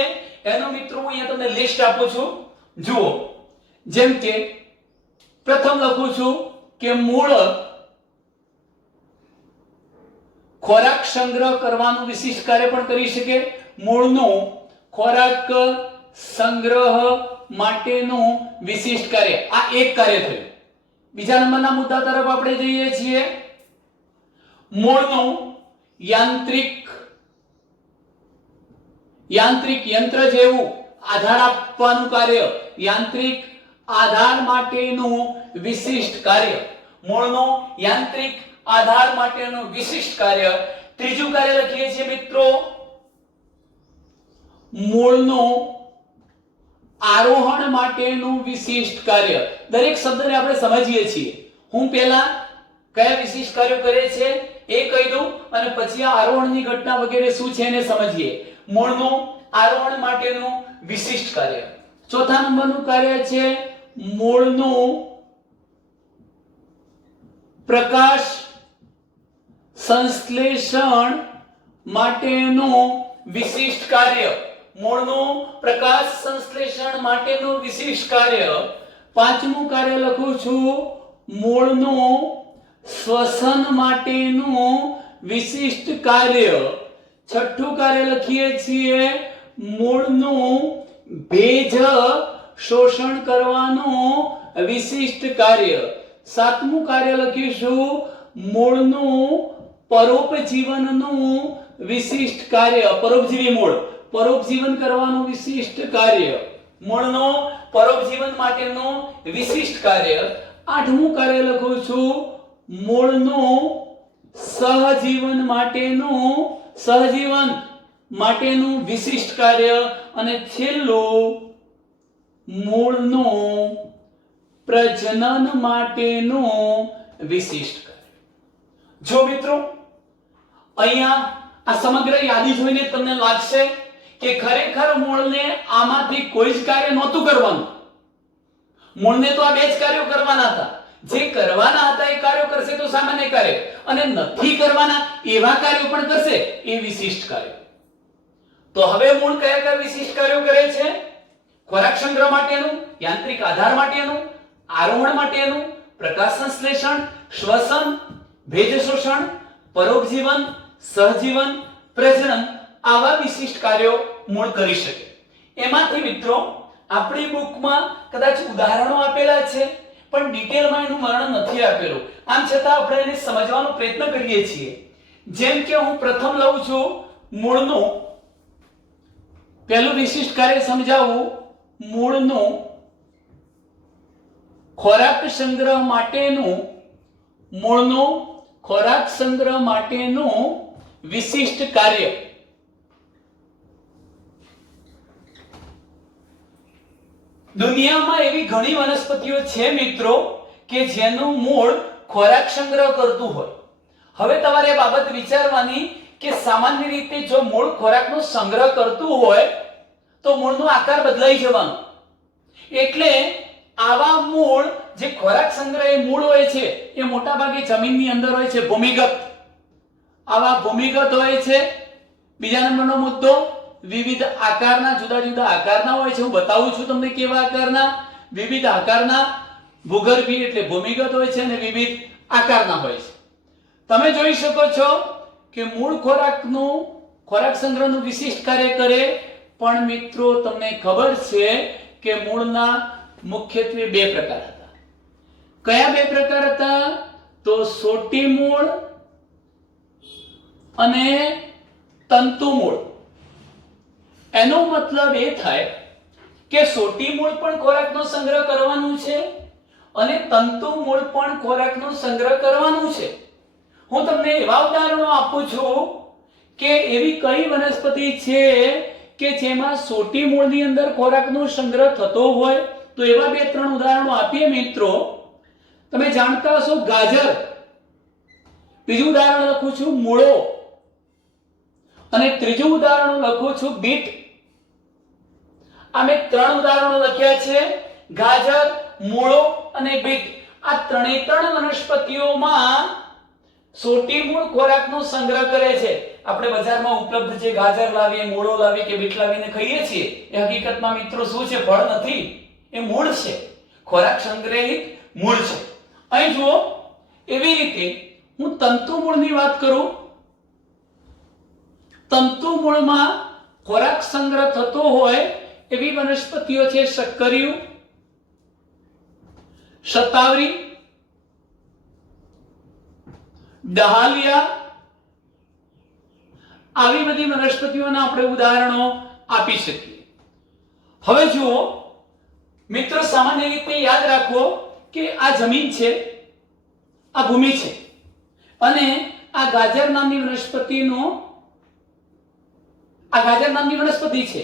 એનો મિત્રો હું અહીંયા તમને લિસ્ટ આપું છું. જુઓ, જેમ કે પ્રથમ લખું છું કે મૂળ ખોરાક સંગ્રહ કરવાનું વિશિષ્ટ કાર્ય પણ કરી શકે. મૂળનું ખોરાક સંગ્રહ માટેનું વિશિષ્ટ કાર્ય, આ એક કાર્ય થયું. બીજા નંબરના મુદ્દા તરફ આપણે જઈએ છીએ. મૂળનું યાંત્રિક યંત્ર જેવું આધાર આપવાનું કાર્ય, યાંત્રિક આધાર માટેનું વિશિષ્ટ કાર્ય. મૂળનું યાંત્રિક આધાર માટેનું વિશિષ્ટ કાર્ય. ત્રીજું કાર્ય લખીએ છીએ મિત્રો, મૂળનું આરોહણ માટેનું વિશિષ્ટ કાર્ય. દરેક શબ્દને આપણે સમજીએ છીએ. હું પહેલા કયા વિશિષ્ટ કાર્યો કરે છે એ કહી દઉં અને પછી આ આરોહણની ઘટના વગેરે શું છે એને સમજીએ. મૂળનું આરોહણ માટેનું વિશિષ્ટ કાર્ય. ચોથા નંબરનું કાર્ય છે મૂળનું પ્રકાશ સંશ્લેષણ માટેનું વિશિષ્ટ કાર્ય. મૂળનું પ્રકાશ સંશ્લેષણ માટેનું વિશિષ્ટ કાર્ય. પાંચમું કાર્ય લખું છું મૂળનું શ્વસન માટેનું વિશિષ્ટ કાર્ય. છઠ્ઠું કાર્ય લખીએ છીએ મૂળનું ભેજ શોષણ કરવાનું વિશિષ્ટ કાર્ય. સાતમું કાર્ય લખીશું મૂળનું પરોપજીવનનું વિશિષ્ટ કાર્ય. પરોપજીવી મૂળ, પરોપજીવન કરવાનું વિશિષ્ટ કાર્ય. મૂળનો પરોપજીવન માટેનું વિશિષ્ટ કાર્ય. આઠમું કાર્ય લખું છું મૂળનું સહજીવન માટેનું વિશિષ્ટ કાર્ય. અને છેલ્લું મૂળનું પ્રજનન માટેનું વિશિષ્ટ કાર્ય. જો મિત્રો અહીંયા આ સમગ્ર યાદી જોઈને તમને લાગશે કે ખરેખર મૂળને આમાંથી કોઈ જ કાર્ય નહોતું કરવાનું. મૂળને તો આ બે જ કાર્યો કરવાના હતા. જે કરવાના હતા એ કાર્યો કરશે તો સામાન્ય કાર્ય, અને નથી કરવાના એવા કાર્યો પણ કરશે એ વિશિષ્ટ કાર્ય. તો હવે મૂળ કયા કયા વિશિષ્ટ કાર્યો કરે છે? ખોરાક સંગ્રહ માટેનું, યાંત્રિક આધાર માટેનું, આરોહણ માટેનું, પ્રકાશ સંશ્લેષણ, શ્વસન, ભેજ શોષણ, પરોપજીવન, સહજીવન, પ્રજનન આવા વિશિષ્ટ કાર્યો મૂળ કરી શકે. એમાંથી મિત્રો આપણી બુકમાં કદાચ ઉદાહરણો આપેલા છે પણ ડિટેલમાં એનું વર્ણન નથી આપેલું. આમ છતાં આપણે એને સમજવાનો પ્રયત્ન કરીએ છીએ. જેમ કે હું પ્રથમ લઉં છું મૂળનું પહેલું વિશિષ્ટ કાર્ય સમજાવું. મૂળનું ખોરાક સંગ્રહ માટેનું વિશિષ્ટ કાર્ય. દુનિયામાં એવી ઘણી વનસ્પતિઓ છે મિત્રો કે જેનું મૂળ ખોરાક સંગ્રહ કરતું હોય. હવે તમારે એ બાબત વિચારવાની કે સામાન્ય રીતે જો મૂળ ખોરાકનો સંગ્રહ કરતું હોય તો મૂળનો આકાર બદલાઈ જવાનો. એટલે આવા મૂળ જે ખોરાક સંગ્રહ મૂળ હોય છે એ મોટા ભાગે જમીનની અંદર હોય છે, ભૂમિગત. આવા ભૂમિગત હોય છે. બીજા નંબરનો મુદ્દો વિવિધ આકારના, જુદા જુદા આકારના હોય છે. હું બતાવું છું તમને કેવા આકારના. વિવિધ આકારના, ભૂગર્ભી એટલે ભૂમિગત હોય છે અને વિવિધ આકારના હોય છે. તમે જોઈ શકો છો કે મૂળ ખોરાક સંગ્રહનું વિશિષ્ટ કાર્ય કરે. પણ મિત્રો તમને ખબર છે કે મૂળના મુખ્યત્વે બે પ્રકાર હતા. કયા બે પ્રકાર હતા? તો સોટી મૂળ અને તંતુ મૂળ. એનો મતલબ એ થાય કે સોટી મૂળ પણ ખોરાકનો સંગ્રહ કરવાનું છે અને તંતુ મૂળ પણ ખોરાકનો સંગ્રહ કરવાનું છે. હું તમને એવા ઉદાહરણો આપું છું કે એવી કઈ વનસ્પતિ છે કે જેમાં સોટી મૂળની અંદર ખોરાકનો સંગ્રહ થતો હોય. તો એવા બે ત્રણ ઉદાહરણો આપીએ મિત્રો. તમે જાણતા હશો ગાજર. બીજું ઉદાહરણ લખું છું મૂળો. અને ત્રીજું ઉદાહરણ લખું છું બીટ. આ મેં ત્રણ ઉદાહરણો લખ્યા છે, ગાજર, મૂળો અને બીટ. આ ત્રણ વનસ્પતિઓમાં સોટી મૂળ ખોરાકનો સંગ્રહ કરે છે. આપણે બજારમાં ઉપલબ્ધ જે ગાજર લાવીએ, મૂળો લાવીએ કે બીટ લાવીને ખાઈએ છીએ એ હકીકતમાં મિત્રો શું છે? ફળ નથી, એ મૂળ છે. ખોરાક સંગ્રહિત મૂળ છે. અહીં જુઓ, એવી રીતે હું તંતુ મૂળની વાત કરું. તંતુ મૂળમાં ખોરાક સંગ્રહ થતો હોય એવી વનસ્પતિઓ છે શક્કરિયું, શતાવરી, ડહાલિયા. આવી બધી વનસ્પતિઓના આપણે ઉદાહરણો આપી શકીએ. હવે જુઓ મિત્રો, સામાન્ય રીતે યાદ રાખો કે આ જમીન છે, આ ભૂમિ છે અને આ ગાજર નામની વનસ્પતિ છે.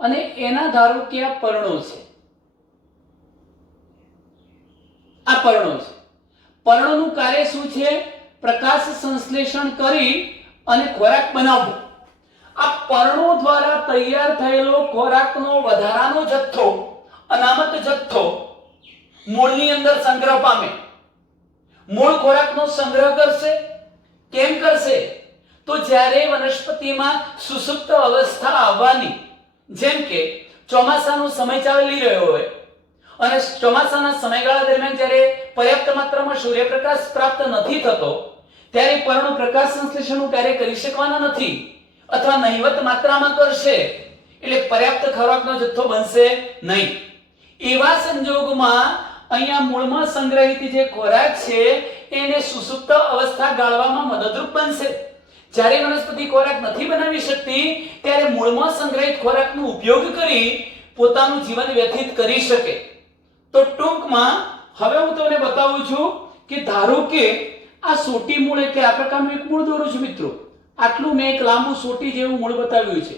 અને એના ધારો કે આ પર્ણો છે, આ પર્ણો છે. પર્ણોનું કાર્ય શું છે? પ્રકાશ સંશ્લેષણ કરી અને ખોરાક બનાવવો. આ પર્ણો દ્વારા તૈયાર થયેલો ખોરાકનો વધારાનો જથ્થો, અનામત જથ્થો મૂળની અંદર સંગ્રહ પામે. મૂળ ખોરાકનો સંગ્રહ કરશે. કેમ કરશે? તો જ્યારે વનસ્પતિમાં સુસુપ્ત અવસ્થા આવવાની, જેમ કે ચોમાસાનો સમય ચાલી રહ્યો હોય અને ચોમાસાના સમયગાળા દરમિયાન જ્યારે પર્યાપ્ત માત્રામાં સૂર્યપ્રકાશ પ્રાપ્ત નથી થતો, ત્યારે પર્ણો પ્રકાશ સંશ્લેષણનું કાર્ય કરી શકવાના નથી અથવા નહિવત માત્રામાં કરશે, એટલે પર્યાપ્ત ખોરાકનો જથ્થો બનશે નહીં. એવા સંજોગોમાં અહીંયા મૂળમાં સંગ્રહિત જે ખોરાક છે એને સુસુપ્ત અવસ્થા ગાળવામાં મદદરૂપ બનશે. જ્યારે વનસ્પતિ ખોરાક નથી બનાવી શકતી ત્યારે મૂળમાં સંગ્રહિત ખોરાકનો ઉપયોગ કરી પોતાનું જીવન વ્યતીત કરી શકે. તો ટૂંકમાં હવે હું તમને બતાવું છું કે ધારો કે આ સોટી મૂળ એટલે આ પ્રકારનું એક મૂળ દોરું છું મિત્રો. આટલું મેં એક લાંબુ સોટી જેવું મૂળ બતાવ્યું છે.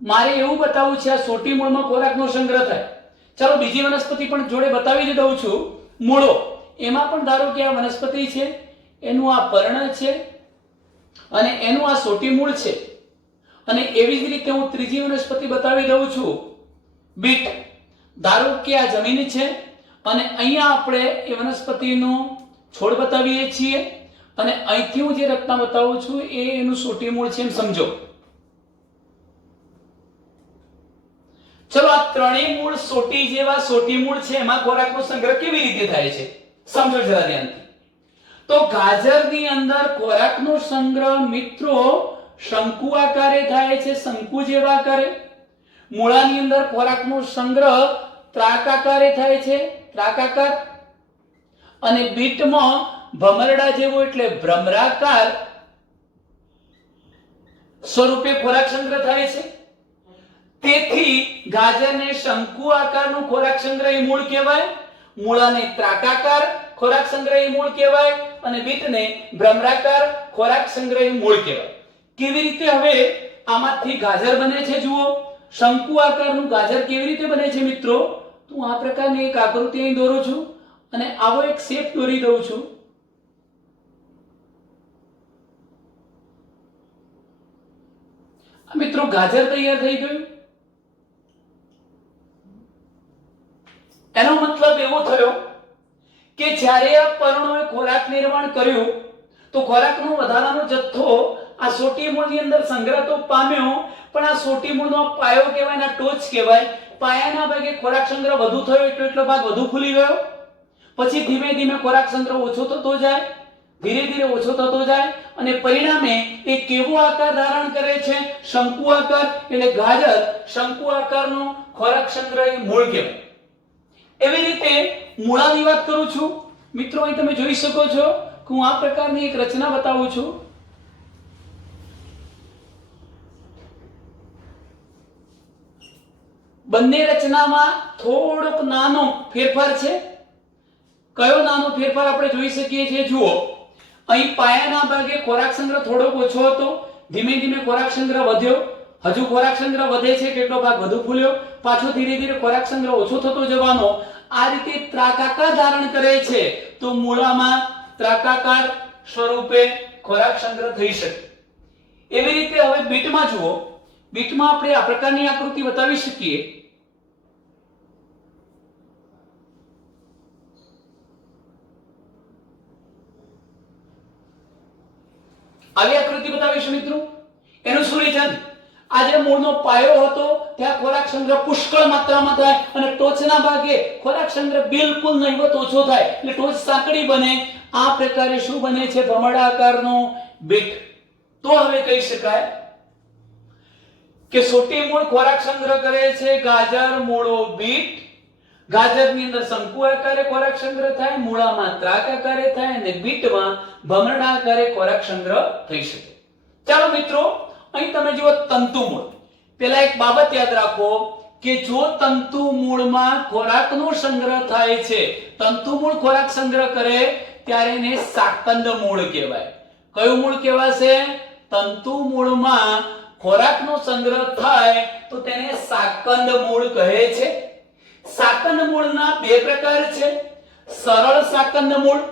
મારે એવું બતાવવું છે આ સોટી મૂળમાં ખોરાકનો સંગ્રહ થાય. ચાલો બીજી વનસ્પતિ પણ જોડે બતાવી દઉં છું. મૂળો એમાં પણ ધારો કે આ વનસ્પતિ છે, એનું આ પર્ણ છે અને એનું આ સોટી મૂળ છે. અને એવી જ રીતે હું ત્રીજી વનસ્પતિ બતાવી દઉં છું, બીટ. ધારો કે આ જમીન છે અને અહીંયા આપણે એ વનસ્પતિનો છોડ બતાવીએ છીએ અને અહીંથી હું જે રચના બતાવું છું એ એનું સોટી મૂળ છે એમ સમજો. ચલો આ ત્રણેય મૂળ સોટી જેવા સોટી મૂળ છે, એમાં ખોરાકનો સંગ્રહ કેવી રીતે થાય છે સમજો જરા ધ્યાનથી. તો ગાજરની અંદર ખોરાકનો સંગ્રહ મિત્રો શંકુ આકારે થાય છે, શંકુ જેવા આકારે. મૂળાની અંદર ખોરાકનો સંગ્રહ ત્રાકાકારે થાય છે, ત્રાકાકાર. અને બીટમાં ભમરડા જેવો એટલે ભ્રમરાકાર સ્વરૂપે ખોરાક સંગ્રહ થાય છે. તેથી ગાજરને શંકુ આકારનું ખોરાક સંગ્રહી મૂળ કહેવાય, મૂળાને ત્રાકાકાર ખોરાક સંગ્રહી મૂળ કહેવાય અને બીટને ભ્રમરાકાર ખોરાક સંગ્રહી મૂળ કહેવાય. કેવી રીતે હવે આમાંથી ગાજર બને છે જુઓ. શંકુ આકારનું ગાજર કેવી રીતે બને છે મિત્રો? તો હું આ પ્રકારની એક આકૃતિ અહીં દોરું છું અને આવો એક શેપ દોરી દઉં છું. મિત્રો ગાજર તૈયાર થઈ ગયું. એનો મતલબ એવો થયો કે જ્યારે આ પર્ણોએ ખોરાક નિર્માણ કર્યું તો ખોરાકનો વધારાનો જથ્થો આ સોટી મૂળની અંદર સંગ્રહ તો પામ્યો, પણ આ સોટી મૂળનો પાયો કહેવાય, ના ટોચ કહેવાય. પાયાના ભાગે ખોરાક સંગ્રહ વધુ થયો એટલે એટલો ભાગ વધુ ફૂલી ગયો. પછી ધીમે ધીમે ખોરાક સંગ્રહ ઓછો થતો જાય, ધીરે ધીરે ઓછો થતો જાય અને પરિણામે એ કેવો આકાર ધારણ કરે છે? શંકુ આકાર. એટલે ગાજર શંકુ આકારનો ખોરાક સંગ્રહી મૂળ કહેવાય. એવી રીતે મૂળાની વાત કરું છું મિત્રો. અહીં તમે જોઈ શકો છો કે હું આ પ્રકારની એક રચના બતાવું છું. બંને રચનામાં થોડોક નાનો ફેરફાર છે. કયો નાનો ફેરફાર આપણે જોઈ શકીએ છીએ? જુઓ, અહીં પાયાના ભાગે ખોરાક સંગ્રહ થોડોક ઓછો હતો, ધીમે ધીમે ખોરાક સંગ્રહ વધ્યો. હજુ ખોરાક સંગ્રહ વધે છે, કેટલો ભાગ વધુ ફૂલ્યો, પાછો ધીરે ધીરે ખોરાક સંગ્રહ ઓછો થતો જવાનો. આ રીતે ત્રાકાકાર ધારણ કરે છે તો મૂળામાં ત્રાકાકાર સ્વરૂપે ખોરાક સંગ્રહ થઈ શકે. એવી રીતે હવે બીટમાં જુઓ. બીટમાં આપણે આ પ્રકારની આકૃતિ બતાવી શકીએ. આવી આકૃતિ બતાવીશું મિત્રો. એનું શું રીઝન? આજે મૂળનો પાયો હતો ત્યાં ખોરાક સંગ્રહ પુષ્કળ માત્રામાં થાય અને ટોચના ભાગે ખોરાક સંગ્રહ બિલકુલ નહિવત ઓછો થાય એટલે ટોચ સાંકડી બને. આ પ્રકારે શું બને છે? ભમરડા આકારનો બીટ. તો હવે કહી શકાય કે સોટી મૂળ ખોરાક સંગ્રહ કરે છે, ગાજર મૂળો બીટ. ગાજરની અંદર શંકુ આકારે ખોરાક સંગ્રહ થાય, મૂળામાં ત્રાક આકારે થાય અને બીટમાં ભમરડા આકારે ખોરાક સંગ્રહ થઈ શકે. ચાલો મિત્રો, અહીં તમે જુઓ તંતુ મૂળ. પહેલા એક બાબત યાદ રાખો કે જો તંતુ મૂળમાં ખોરાકનો સંગ્રહ થાય છે, તંતુ મૂળ ખોરાક સંગ્રહ કરે ત્યારે એને શાકંદ મૂળ કહેવાય. કયું મૂળ કહેવાશે? તંતુ મૂળમાં ખોરાકનો સંગ્રહ થાય તો તેને સાકંદ મૂળ કહે છે. સાકંદ મૂળના બે પ્રકાર છે, સરળ સાકંદ મૂળ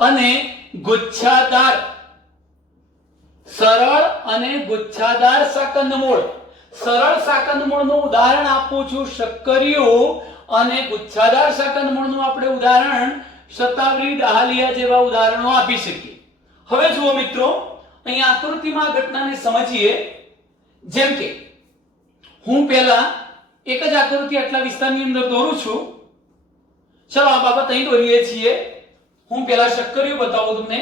અને ગુચ્છાદાર. સરળ અને ગુચ્છાદાર સાકંદ મૂળ. સરળ સાકંદ મૂળનું ઉદાહરણ આપું છું શક્કરિયું, અને ગુચ્છાદાર સાકંદ મૂળનું આપણે ઉદાહરણ શતાવરી, ડાહલિયા જેવા ઉદાહરણો આપી શકીએ. હવે જુઓ મિત્રો, અહીંયા આકૃતિમાં ઘટનાને સમજીએ. જેમ કે હું પહેલા એક જ આકૃતિ આટલા વિસ્તારની અંદર દોરું છું. ચલો આ બાબત અહીં દોરીએ છીએ. હું પહેલા શક્કરિયું બતાવું તમને,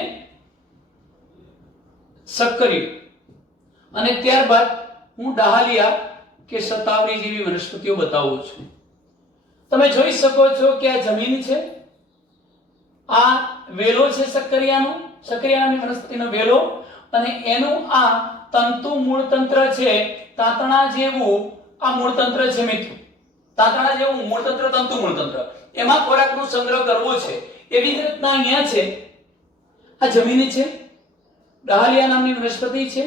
શક્કરિયું, અને ત્યારબાદ હું ડાહલિયા કે શતાવરી જેવી વનસ્પતિઓ બતાવું છું. તમે જોઈ શકો છો કે આ જમીન છે, આ વેલો છે શક્કરિયાનો, શક્કરિયા નામની વનસ્પતિનો વેલો, અને એનું આ તંતુ મૂળ તંત્ર છે, તાંતણા જેવું આ મૂળ તંત્ર છે મિત્રો. તાંતણા જેવું મૂળ તંત્ર, તંતુ મૂળ તંત્ર, એમાં ખોરાકનો સંગ્રહ કરવો છે. એવી જ રીતના અહીંયા છે, આ જમીન છે, ડાહલિયા નામની વનસ્પતિ છે,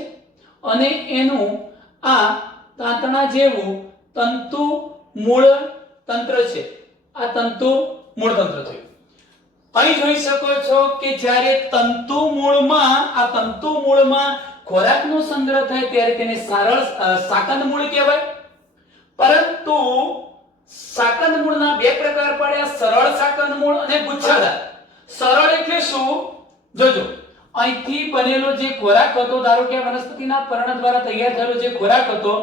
અને એનું આ તાંતણા જેવું તંતુ મૂળ તંત્ર છે. આ તંતુ મૂળ તંત્ર થયું. અહીં જોઈ શકો છો કે જ્યારે તંતુ મૂળમાં, આ તંતુ મૂળમાં ખોરાકનો સંગ્રહ થાય ત્યારે તેને સરળ સાકંદ મૂળ કહેવાય. પરંતુ સાકંદ મૂળના બે પ્રકાર પડ્યા, સરળ સાકંદ મૂળ અને ગુચ્છાદાર. સરળ એટલે શું? જોજો, અહીંથી બનેલો જે ખોરાક હતો, ધારો કે વનસ્પતિના પર્ણ દ્વારા તૈયાર થયેલો જે ખોરાક હતો,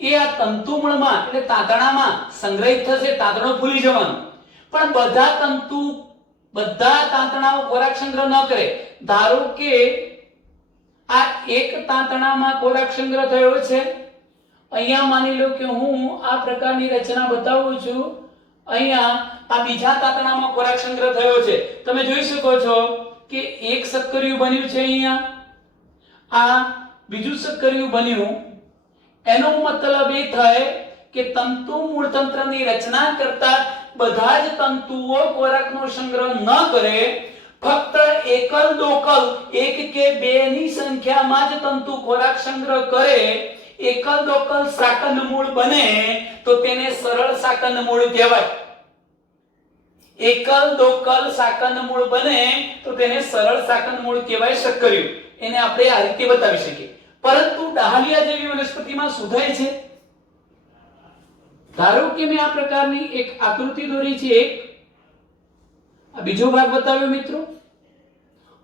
એ આ તંતુ મૂળમાં એટલે તાંતણામાં સંગ્રહિત થશે. તાંતણો ફૂલી જવાનું. પણ બધા તાંતણાઓ ખોરાક સંગ્રહ ન કરે. ધારો કે આ એક તાંતણામાં ખોરાક સંગ્રહ થયો છે. અહીંયા માની લો કે હું આ પ્રકારની રચના બતાવું છું. અહીંયા આ બીજા તાંતણામાં ખોરાક સંગ્રહ થયો છે. તમે જોઈ શકો છો કે એક શક્કરિયું બન્યું છે, અહીંયા આ બીજું શક્કરિયું બન્યું. એનો મતલબ એ થાય કે તંતુ મૂળ તંત્રની રચના કરતા બધા જ તંતુઓ ખોરાકનો સંગ્રહ ન કરે, ફક્ત એકલ દોકલ, એક કે બે ની સંખ્યામાં જ તંતુ ખોરાક સંગ્રહ કરે, એકલ દોકલ સાકંદ મૂળ બને તો તેને સરળ સાકંદ મૂળ કહેવાય. એકલ દોકલ સાકંદ મૂળ બને તો તેને સરળ સાકંદ મૂળ કહેવાય શક્કરિયું. એને આપણે આ રીતે બતાવી શકીએ. પરંતુ ડાહલિયા જેવી વનસ્પતિમાં શું થાય છે? ધારો કે મેં આ પ્રકારની એક આકૃતિ દોરી છે, આ બીજો ભાગ બતાવ્યો મિત્રો.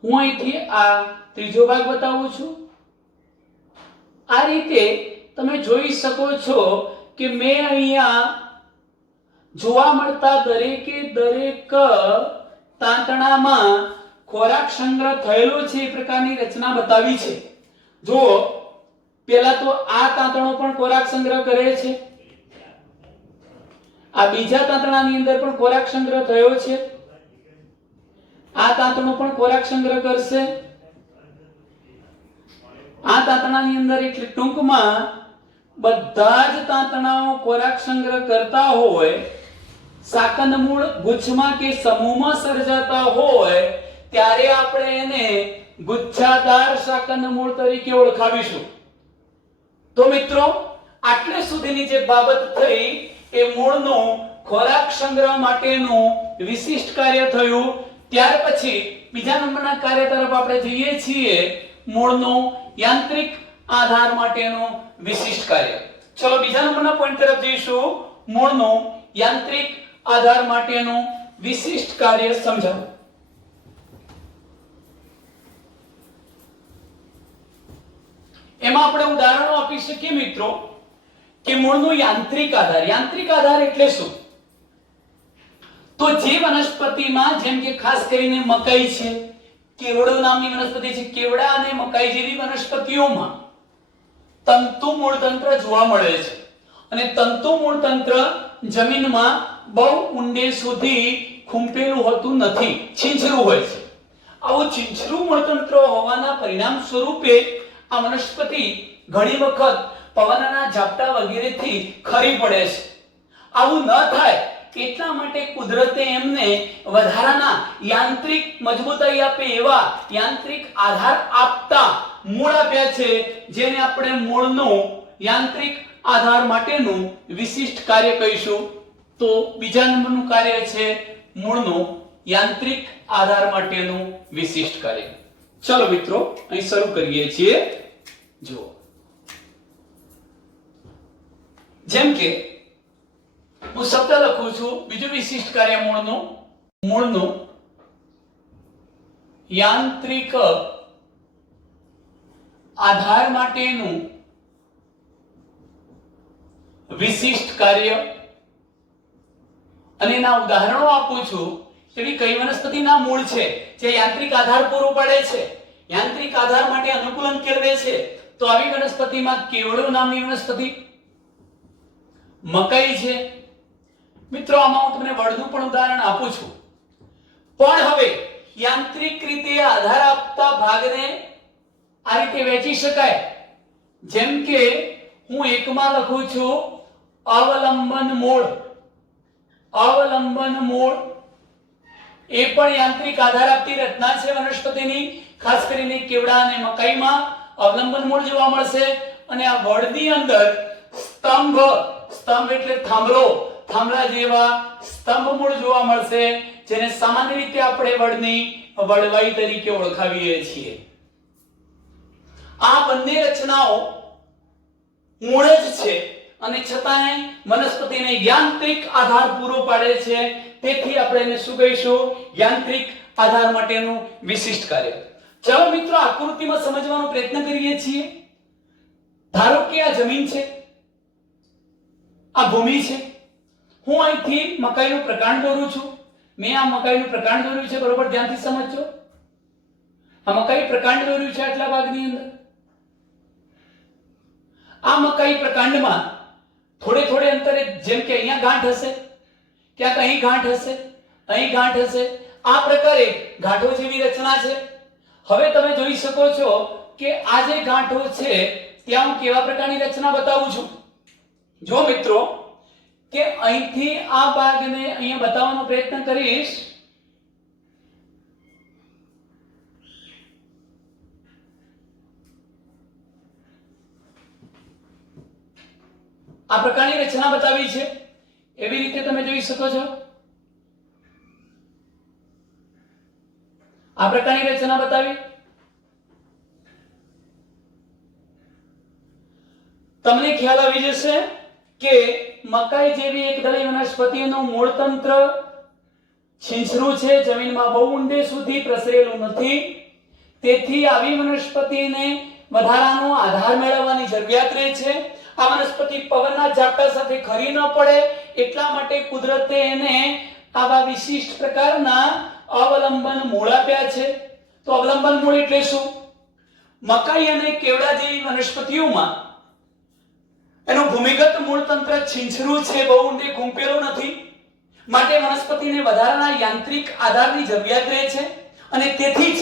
હું અહીંથી આ ત્રીજો ભાગ બતાવું છું. આ રીતે તમે જોઈ શકો છો કે મેં અહીંયા જોવા મળતા દરેકે દરેક તાંતણામાં ખોરાક સંગ્રહ થયેલો છે એ પ્રકારની રચના બતાવી છે. જો પહેલા તો આ તાંતણો પણ ખોરાક સંગ્રહ કરે છે, આ બીજા તાંતણાની અંદર પણ ખોરાક સંગ્રહ થયો છે, આ તાંતણો પણ ખોરાક સંગ્રહ કરશે, આ તાંતણાની અંદર. એટલે ટૂંકમાં બધા જ તાંતણાઓ ખોરાક સંગ્રહ કરતા હોય, સાકંદ મૂળ ગુચ્છમાં કે સમૂહમાં સર્જાતા હોય, ત્યારે આપણે એને ગુચ્છાદાર સાકંદ મૂળ તરીકે ઓળખાવીશું. તો મિત્રો, આટલે સુધીની જે બાબત થઈ એ મૂળનું ખોરાક સંગ્રહ માટેનું વિશિષ્ટ કાર્ય થયું. ત્યાર પછી બીજા નંબરના કાર્ય તરફ આપણે જઈએ છીએ, મૂળનું યાંત્રિક આધાર માટેનું વિશિષ્ટ કાર્ય. ચલો બીજા નંબરના પોઈન્ટ તરફ જઈશું. મૂળનું યાંત્રિક આધાર માટેનું વિશિષ્ટ કાર્ય સમજાવો. એમાં આપણે ઉદાહરણો આપી શકીએ મિત્રો કે મૂળનો યાંત્રિક આધાર. યાંત્રિક આધાર એટલે શું? તો જે વનસ્પતિમાં, જેમ કે ખાસ કરીને મકાઈ છે, કેવડો નામની વનસ્પતિ છે, કેવડા અને મકાઈ જેવી વનસ્પતિઓમાં તંતુ મૂળ તંત્ર જોવા મળે છે. અને તંતુ મૂળ તંત્ર જમીનમાં બહુ ઊંડે સુધી ખૂંપેલું હોતું નથી, છીંછરું હોય છે. આવું છીંછરું મૂળ તંત્ર હોવાના પરિણામ સ્વરૂપે આ વનસ્પતિ ઘણી વખત પવનના ઝાપટા વગેરેથી ખરી પડે છે. આવું ન થાય એટલા માટે કુદરતે એમને વધારાના યાંત્રિક મજબૂતાઈ આપે એવા યાંત્રિક આધાર આપતા મૂળ આપ્યા છે, જેને આપણે મૂળનું યાંત્રિક આધાર માટેનું વિશિષ્ટ કાર્ય કહીશું. તો બીજા નંબરનું કાર્ય છે મૂળનું યાંત્રિક આધાર માટેનું વિશિષ્ટ કાર્ય. ચલો મિત્રો અહીં શરૂ કરીએ છીએ. જુઓ, જેમ કે હું શબ્દ લખું છું, બીજું વિશિષ્ટ કાર્ય મૂળનું યાંત્રિક આધાર માટેનું વિશિષ્ટ કાર્ય, અને એના ઉદાહરણો આપું છું. એવી કઈ વનસ્પતિના મૂળ છે જે યાંત્રિક આધાર પૂરો પાડે છે, યાંત્રિક આધાર માટે અનુકૂલન કેળવે છે? તો આવી વનસ્પતિમાં કેવડો નામની વનસ્પતિ, મકાઈ છે. મિત્રો આમાં હું તમને વડનું પણ ઉદાહરણ આપું છું. પણ હવે યાંત્રિક રીતે આધાર આપતા ભાગને આ રીતે વહેંચી શકાય. જેમ કે હું એકમાં લખું છું અવલંબન મૂળ. અવલંબન મૂળ એ પણ યાંત્રિક આધાર આપતી રચના છે વનસ્પતિની. ખાસ કરીને કેવડા અને મકાઈમાં અવલંબન મૂળ જોવા મળશે. અને આ વડની અંદર સ્તંભ એટલે થાંભલો, થાંભલા જેવા સ્તંભ મૂળ જોવા મળશે, જેને સામાન્ય રીતે આપણે વડની વડવાઈ તરીકે ઓળખાવીએ છીએ. આ બંને રચનાઓ મૂળ જ છે અને છતાંય વનસ્પતિને યાંત્રિક આધાર પૂરો પાડે છે. તેથી આપણે એને શું કહીશું? યાંત્રિક આધાર માટેનું વિશિષ્ટ કાર્ય. ચાલો મિત્રો આકૃતિમાં સમજવાનો પ્રયત્ન કરીએ છીએ. ધારો કે આ જમીન છે, આ ભૂમિ છે. હું અહીંથી મકાઈનું પ્રકાંડ દોરું છું. મેં આ મકાઈનું પ્રકાંડ દોર્યું છે, બરોબર? ધ્યાનથી સમજજો. આ મકાઈ પ્રકાંડ દોર્યું છે આટલા ભાગની અંદર. આ મકાઈ પ્રકાંડમાં થોડે થોડે અંતરે, જેમ કે અહીંયા ગાંઠ હશે, ક્યાંક અહીં ગાંઠ હશે, અહીં ગાંઠ હશે, આ પ્રકારે ગાંઠો જેવી રચના છે. હવે તમે જોઈ શકો છો કે આ જે ગાંઠો છે ત્યાં હું કેવા પ્રકારની રચના બતાવું છું. જો મિત્રો કે અહીંથી આ ભાગને અહીંયા બતાવવાનો પ્રયત્ન કરીશ. આ પ્રકારની રચના બતાવી છે. એવી રીતે તમે જોઈ શકો છો. આ પ્રકારની રચના બતાવી. તમને ખ્યાલ આવી જશે કે મકાઈ જેવી એકદળી વનસ્પતિનું મૂળ તંત્ર છીછરું છે, જમીનમાં બહુ ઊંડે સુધી પ્રસરેલું નથી. તેથી આવી વનસ્પતિને વધારાનો આધાર મેળવવાની જરૂરિયાત રહે છે. આ વનસ્પતિ પવનના ઝાપટા સાથે ખરી ન પડે એટલા માટે કુદરતે એને આવા વિશિષ્ટ પ્રકારના અવલંબન મૂળ આપ્યા છે. તો અવલંબન મૂળ એટલે શું? મકાઈ અને કેવડા જેવી વનસ્પતિઓમાં એનું ભૂમિગત મૂળ તંત્ર છીછરું છે, બહુ ઊંડે ખૂંપેલું નથી. માટે વનસ્પતિને વધારાના યાંત્રિક આધારની જરૂરિયાત રહે છે. અને તેથી જ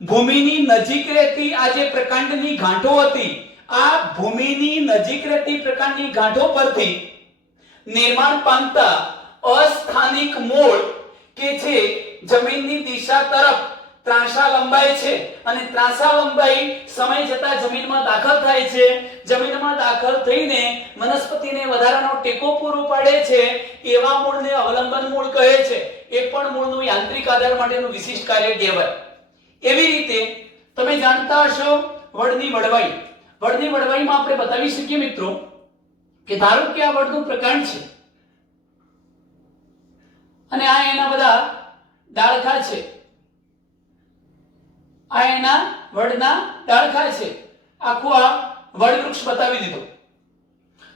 ભૂમિની નજીક રહેતી આ જે પ્રકાંડની ગાંઠો હતી, આ ભૂમિની નજીક રહેતી પ્રકાંડની ગાંઠો પરથી નિર્માણ પામતા અસ્થાનિક મૂળ કે જે જમીનની દિશા તરફ ત્રાંસા લંબાય છે અને ત્રાંસા લંબાઈ સમય જતા જમીનમાં દાખલ થાય છે. જમીનમાં દાખલ થઈને વનસ્પતિને વધારાનો ટેકો પૂરો પાડે છે. એવા મૂળને અવલંબન મૂળ કહે છે. એ પણ મૂળનું યાંત્રિક આધાર માટેનું વિશિષ્ટ કાર્ય કહેવાય. એવી રીતે તમે જાણતા હશો વડની વડવાઈ. વડની વડવાઈમાં આપણે બતાવી શકીએ મિત્રો કે ધારો કે આ વડનું પ્રકાંડ છે અને આ એના બધા ડાળખા છે. આ એના વડના ડાળખા છે. આખું આ વડ વૃક્ષ બતાવી દીધું.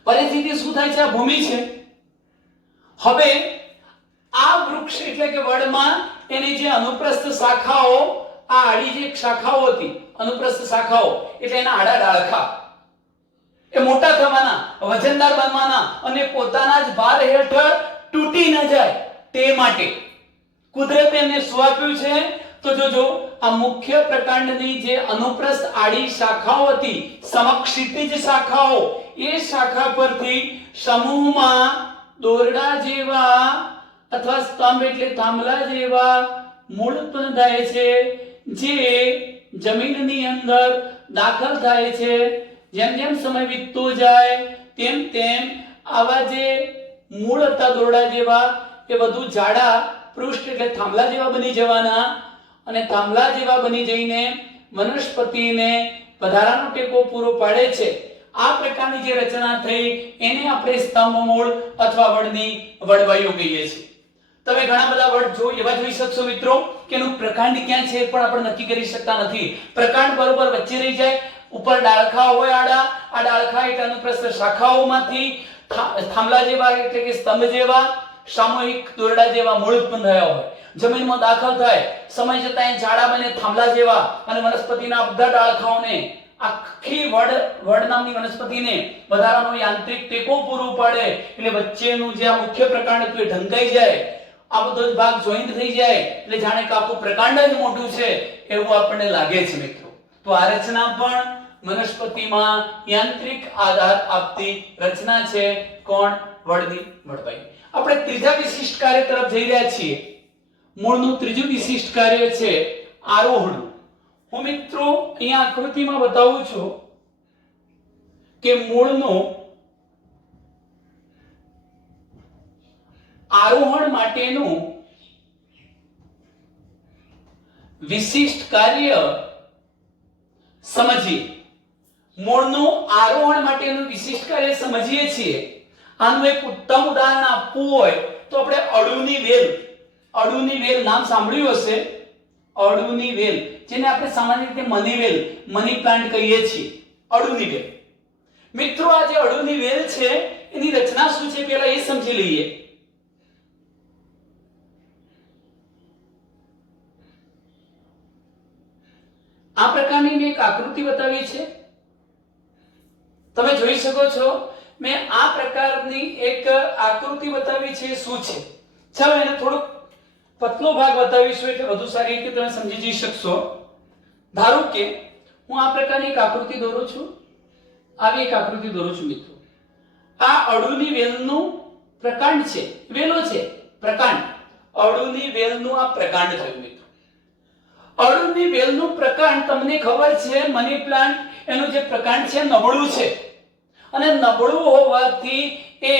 પરિસ્થિતિ શું થાય છે? આ ભૂમિ છે. હવે આ વૃક્ષ એટલે કે વડમાં એની જે અનુપ્રસ્થ શાખાઓ, આ આડી જે શાખાઓ હતી, અનુપ્રસ્થ શાખાઓ એટલે એના આડા ડાળખા, એ મોટા થવાના, વજનદાર બનવાના અને પોતાના જ ભાર હેઠળ તૂટી ન જાય તે માટે કુદરતે એને શું આપ્યું છે? તો જોજો, આ મુખ્ય પ્રકાંડની જે અનુપ્રસ્થ આડી શાખાઓ હતી, સમક્ષિતિજ શાખાઓ, એ શાખા પરથી સમૂહમાં દોરડા જેવા અથવા સ્તંભ એટલે થાંભલા જેવા મૂળ ઉત્પન્ન થાય છે, જે જમીનની અંદર દાખલ થાય છે. જેમ જેમ સમય વીતતો જાય તેમ તેમ આવા જે મૂળ હતા દોરડા જેવા એ વધુ જાડા પૃષ્ઠ એટલે થાંભલા જેવા બની જવાના અને થાંભલા જેવા બની જઈને વનસ્પતિને વધારાનો ટેકો પૂરો પાડે છે. આ પ્રકારની જે રચના થઈ એને આપણે સ્તંભ મૂળ અથવા વડની વડવાઈઓ કહીએ છીએ. તમે ઘણા બધા વડ એવા જોઈ શકશો મિત્રો કે એનું પ્રકાંડ ક્યાં છે પણ આપણે નક્કી કરી શકતા નથી. પ્રકાંડ બરોબર વચ્ચે રહી જાય, ઉપર ડાળખા હોય આડા, આ ડાળખા એટલે અનુપ્રસ્થ શાખાઓમાંથી થાંભલા જેવા એટલે કે સ્તંભ જેવા સામૂહિક દોરડા જેવા મૂળ ઉત્પન્ન થયા હોય. જમીનમાં દાખલ થાય, સમય જતાં એ જાડા બને થાંભલા જેવા અને વનસ્પતિના બધા ડાળખાઓને આખી વડ નામની વનસ્પતિને વધારાનો યાંત્રિક ટેકો પૂરો પાડે એટલે વચ્ચેનું જે આ મુખ્ય પ્રકાંડ હતું એ ઢંકાઈ જાય, આ બધો જ ભાગ જોઈન્ટ થઈ જાય એટલે જાણે કે આખું પ્રકાંડ જ મોટું છે એવું આપણને લાગે છે મિત્રો. તો આ રચના પણ વનસ્પતિમાં યાંત્રિક આધાર આપતી રચના છે. કોણ? વડની વડવાઈ. આપણે ત્રીજા વિશિષ્ટ કાર્ય તરફ જઈ રહ્યા છીએ. મૂળનું ત્રીજું વિશિષ્ટ કાર્ય છે આરોહણ. હું મિત્રો અહીંયા આકૃતિમાં બતાવું છું કે મૂળનું આરોહણ માટેનું વિશિષ્ટ કાર્ય સમજીએ. મૂળનું આરોહણ માટેનું વિશિષ્ટ કાર્ય સમજીએ છીએ. આનું એક ઉત્તમ ઉદાહરણ આપવું હોય તો આપણે અડુની વેલ, અડુની વેલ નામ સાંભળ્યું હશે. અડુની વેલ જેને આપણે સામાન્ય રીતે મની વેલ, મની પ્લાન્ટ કહીએ છીએ. અડુની વેલ મિત્રો, આ જે અડુની વેલ છે એની રચના શું છે પહેલા એ સમજી લઈએ. આ પ્રકારની મેં એક આકૃતિ બતાવી છે, તમે જોઈ શકો છો. મેં આ પ્રકારની એક આકૃતિ બતાવી છે. શું છે? ચાલો એને થોડુંક પતલો ભાગ બતાવીશું એટલે વધુ સારી રીતે તમે સમજી જઈ શકશો. ધારો કે હું આ પ્રકારની એક આકૃતિ દોરું છું, આવી એક આકૃતિ દોરું છું મિત્રો. આ અડુની વેલનું પ્રકાંડ છે, વેલો છે પ્રકાંડ. અડુની વેલનું આ પ્રકાંડ થયું મિત્રો. અડુની વેલનું પ્રકાંડ તમને ખબર છે મની પ્લાન્ટ એનું જે પ્રકાંડ છે નબળું છે અને નબળું હોવાથી એ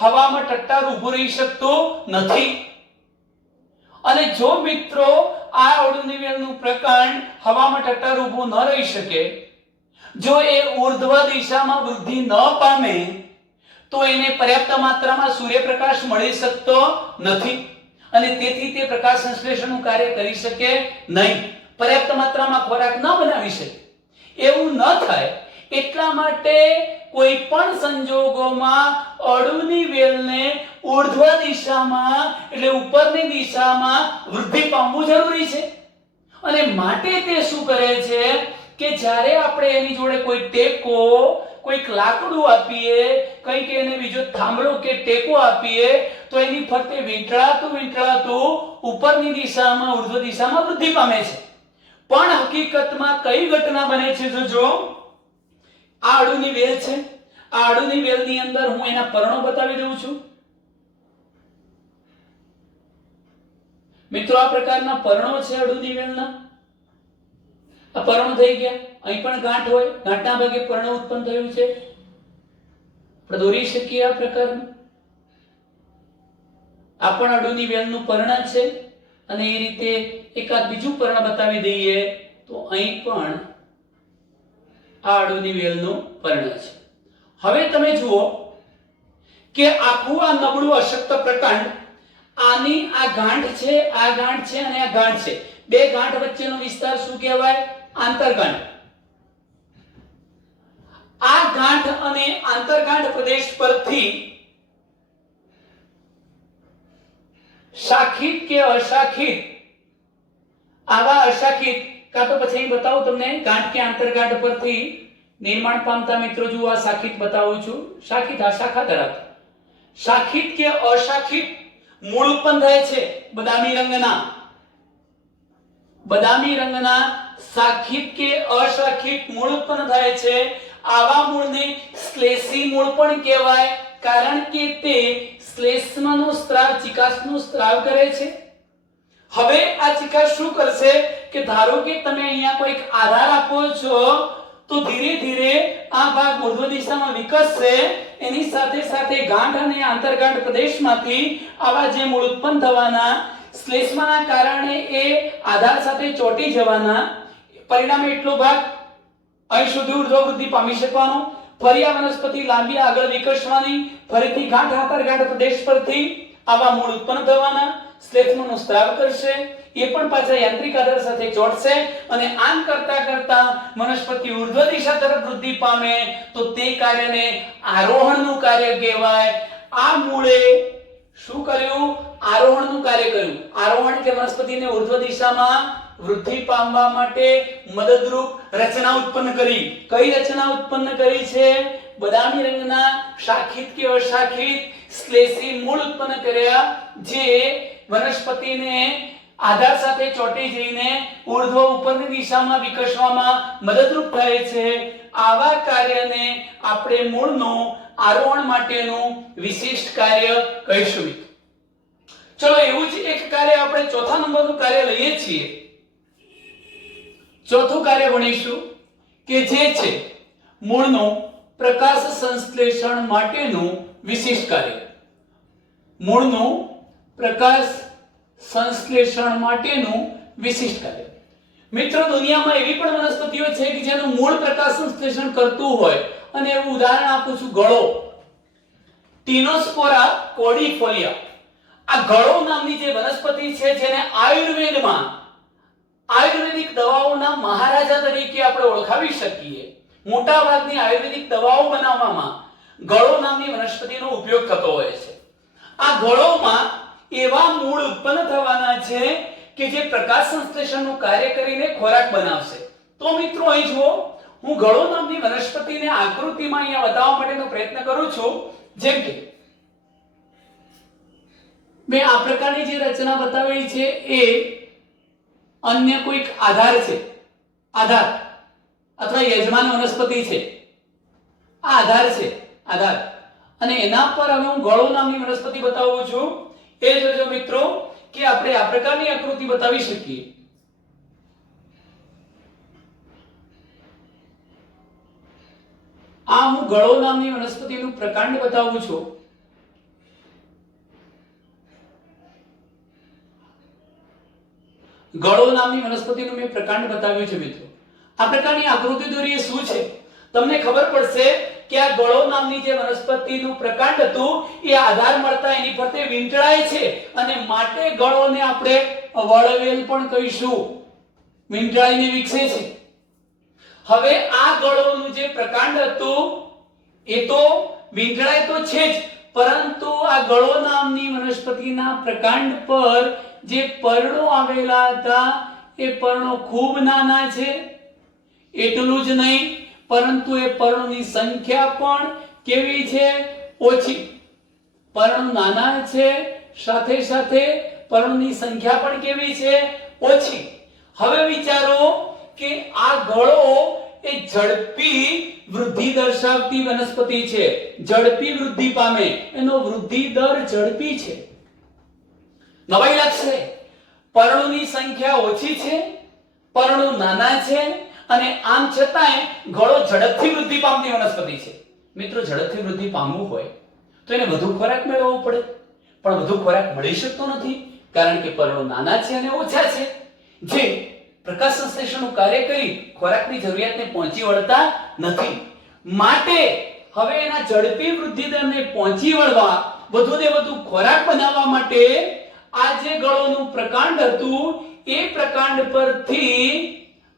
હવામાં ટટ્ટાર ઊભું રહી શકતો નથી. અને જો મિત્રો આ અડુની વેલનું પ્રકાંડ હવામાં ટટ્ટાર ઊભું ન રહી શકે, જો એ ઊર્ધ્વ દિશામાં વૃદ્ધિ ન પામે તો એને પર્યાપ્ત માત્રામાં સૂર્યપ્રકાશ મળી શકતો નથી અને તેથી તે પ્રકાશ સંશ્લેષણનું કાર્ય કરી શકે નહીં, પર્યાપ્ત માત્રામાં ખોરાક ન બનાવી શકે. એવું ન થાય એટલા માટે કોઈ પણ સંજોગોમાં અડુની વેલને ઊર્ધ્વ દિશામાં એટલે ઉપરની દિશામાં વૃદ્ધિ પામવું જરૂરી છે. અને માટે તે શું કરે છે કે જ્યારે આપણે એની જોડે કોઈ ટેકો, કોઈક લાકડું આપીએ, કંઈક એને બીજો થાંભલો કે ટેકો આપીએ તો એની ફરતે વીંટળાતું ઉપરની દિશામાં ઊર્ધ્વ દિશામાં વૃદ્ધિ પામે છે. પણ હકીકતમાં કઈ ઘટના બને છે? જો આ અડુની વેલ છે, આ અડુની વેલની અંદર હું એના પર્ણો બતાવી દઉં છું મિત્રો. આ પ્રકારના પર્ણો છે અડુની વેલના. આ પર્ણો થઈ ગયા. અહીં પણ ગાંઠ હોય, ગાંઠના ભાગે પર્ણ ઉત્પન્ન થયું છે. આપણે દોરી શકીએ આ પ્રકારનું. આ પણ અડુની વેલનું પર્ણ છે અને એ રીતે એકાદ બીજું પર્ણ બતાવી દઈએ તો અહીં પણ આ અડુની વેલનું પર્ણ છે. હવે તમે જુઓ કે આખું આ નબળું અશક્ત પ્રકાંડ, આની આ ગાંઠ છે, આ ગાંઠ છે અને આ ગાંઠ છે. બે ગાંઠ વચ્ચેનો વિસ્તાર શું કહેવાય? આંતરગાંઠ. આ ગાંઠ અને આંતરગાંઠ પ્રદેશ પરથી શાખિત કે અશાખિત, આવા અશાખિત કાં તો પછી બતાવું તમને ગાંઠ કે આંતરગાંઠ પરથી નિર્માણ પામતા મિત્રો. જુઓ આ શાખિત બતાવું છું, શાખિત આ શાખા ધરાવતા. શાખિત કે અશાખિત મૂળ ઉત્પન્ન થાય છે બદામી રંગના. બદામી રંગના શાખિત કે અશાખિત મૂળ ઉત્પન્ન થાય છે. આવા મૂળને શ્લેષી મૂળ પણ કહેવાય, કારણ કે તે શ્લેષ્મનો સ્ત્રાવ, ચિકાસનો સ્ત્રાવ કરે છે. હવે આ ચિકાસ શું કરશે કે ધારો કે તમે અહીંયા કોઈક આધાર આપો છો તો ધીરે ધીરે આ ભાગ ઉર્ધ્વ દિશામાં વિકસશે, એની સાથે સાથે ગાંઠ અને આંતરગાંઠ પ્રદેશમાંથી આવા જે મૂળ ઉત્પન્ન થવાના શ્લેષ્માના કારણે એ આધાર સાથે ચોંટી જવાના, પરિણામે એટલો ભાગ અહીં સુધી ઉર્ધ્વ વૃદ્ધિ પામી શકવાનો, ફરી આ વનસ્પતિ લાંબી આગળ વિકસવાની, ફરીથી ગાંઠ આંતરગાંઠ પ્રદેશ પરથી આવા મૂળ ઉત્પન્ન થવાના, શ્લેષ્મનો સ્ત્રાવ કરશે, એ પણ પાછા યાંત્રિક આધાર સાથે ચોંટશે અને આમ કરતા કરતા વનસ્પતિ ઉર્ધ્વ દિશા તરફ વૃદ્ધિ પામે તો તે કાર્યને આરોહણનું કાર્ય કહેવાય. આ મૂળે શું કર્યું? આરોહણનું કાર્ય કર્યું. આરોહણ એટલે વનસ્પતિને ઉર્ધ્વ દિશામાં વૃદ્ધિ પામવા માટે મદદરૂપ રચના ઉત્પન્ન કરી. કઈ રચના ઉત્પન્ન કરી છે? બદામી રંગના શાખિત કે અશાખિત શ્લેષી મૂળ ઉત્પન્ન કર્યા, જે વનસ્પતિને આધાર સાથે ચોંટી જઈને ઉર્ધ્વ ઉપરની દિશામાં વિકસવામાં મદદરૂપ થાય છે. આવા કાર્યને આપણે મૂળનું આરોહણ માટેનું વિશિષ્ટ કાર્ય કહીશું. ચલો એવું જ એક કાર્ય આપણે ચોથા નંબરનું કાર્ય લઈએ છીએ. ચોથું કાર્ય ભણીશું કે જે છે મૂળનું પ્રકાશ સંશ્લેષણ માટેનું વિશિષ્ટ કાર્ય. મૂળનું પ્રકાશ સંશ્લેષણ માટેનું વિશિષ્ટ કાર્ય. મિત્રો, દુનિયામાં એવી પણ વનસ્પતિઓ છે કે જેનું મૂળ પ્રકાશ સંશ્લેષણ કરતું હોય, અને એવું ઉદાહરણ આપું છું, ગળો, ટીનોસ્પોરા કોર્ડિફોલિયા. આ ગળો નામની જે વનસ્પતિ છે, જેને આયુર્વેદમાં આયુર્વેદિક દવાઓના મહારાજા તરીકે આપણે ઓળખાવી શકીએ. મોટા ભાગની આયુર્વેદિક દવાઓ બનાવવામાં ગળો નામની વનસ્પતિનો ઉપયોગ થતો હોય છે. આ ગળોમાં એવા મૂળ ઉત્પન્ન થવાના છે કે જે પ્રકાશ સંશ્લેષણનું કાર્ય કરીને ખોરાક બનાવશે. તો મિત્રો, અહીં જુઓ, હું ગળો નામની વનસ્પતિને આકૃતિમાં અહીંયા બતાવવા માટેનો પ્રયત્ન કરું છું. જેમ કે મેં આ પ્રકારની જે રચના બતાવેલી છે એ અન્ય કોઈક આધાર છે, આધાર અથવા યજમાન વનસ્પતિ છે. આ આધાર છે, આધાર, અને એના પર હવે હું ગળો નામની વનસ્પતિ બતાવું છું. એ જોજો મિત્રો કે આપણે આ પ્રકારની આકૃતિ બતાવી શકીએ. આ હું ગળો નામની વનસ્પતિનું પ્રકાંડ બતાવું છું. ગળો નામની વનસ્પતિનું મેં પ્રકાંડ બતાવ્યું છે. મિત્રો, આ પ્રકારની આકૃતિ દોરીએ શું છે તમને ખબર પડશે કે આ ગળો નામની જે વનસ્પતિનું પ્રકાંડ હતું એ આધાર મળતા એની ફરતે વીંટળાય છે, અને માટે ગળોને આપણે વળવેલ પણ કહીશું. વીંટળાઈને વિકસે છે. હવે આ ગળોનું જે પ્રકાંડ હતું એ તો વીંટળાય તો છે જ, પરંતુ આ ગળો નામની વનસ્પતિના પ્રકાંડ પર જે પર્ણો આવેલા હતા એ પર્ણો ખૂબ નાના છે. એટલું જ નહીં, પરંતુ એ પર્ણોની સંખ્યા પણ કેવી છે? ઓછી. પર્ણો નાના છે, સાથે સાથે પર્ણોની સંખ્યા પણ કેવી છે? ઓછી. હવે વિચારો કે આ ગળો એ ઝડપી વૃદ્ધિ દર્શાવતી વનસ્પતિ છે. ઝડપી વૃદ્ધિ પામે, એનો વૃદ્ધિ દર ઝડપી છે. નવાઈ લાગશે, પર્ણોની સંખ્યા ઓછી છે, પર્ણો નાના છે, અને આમ છતાંય ગળો ઝડપથી વૃદ્ધિ પામતી વનસ્પતિ છે. મિત્રો, ઝડપથી વૃદ્ધિ પામવું હોય તો એને વધુ ખોરાક મેળવવો પડે, પણ વધુ ખોરાક મળી શકતો નથી, કારણ કે પર્ણો નાના છે અને ઓછા છે, જે પ્રકાશ સંશ્લેષણનું કાર્ય કરી ખોરાકની જરૂરિયાતને પહોંચી વળતા નથી. માટે હવે એના ઝડપી વૃદ્ધિ દરને પહોંચી વળવા, વધુને વધુ ખોરાક બનાવવા માટે આ જે ગળોનું પ્રકાંડ હતું એ પ્રકાંડ પરથી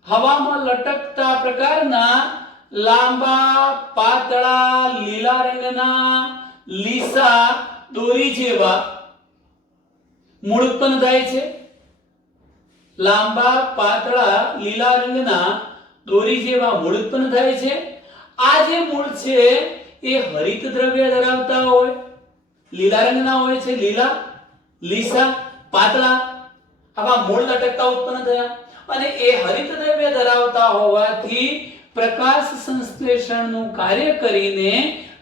હવામાં લટકતા પ્રકારના લાંબા, પાતળા, લીલા રંગના લીસા દોરી જેવા મૂળ ઉત્પન્ન થાય છે. લાંબા, પાતળા, લીલા રંગના દોરી જેવા મૂળ ઉત્પન્ન થાય છે. આ જે મૂળ છે એ હરિત દ્રવ્ય ધરાવતા હોય, લીલા રંગના હોય છે. લીલા, લીસા, પાતળા આવા મૂળ લટકતા ઉત્પન્ન થયા, અને એ હરિત દ્રવ્ય ધરાવતા હોવાથી પ્રકાશ સંશ્લેષણનું કાર્ય કરીને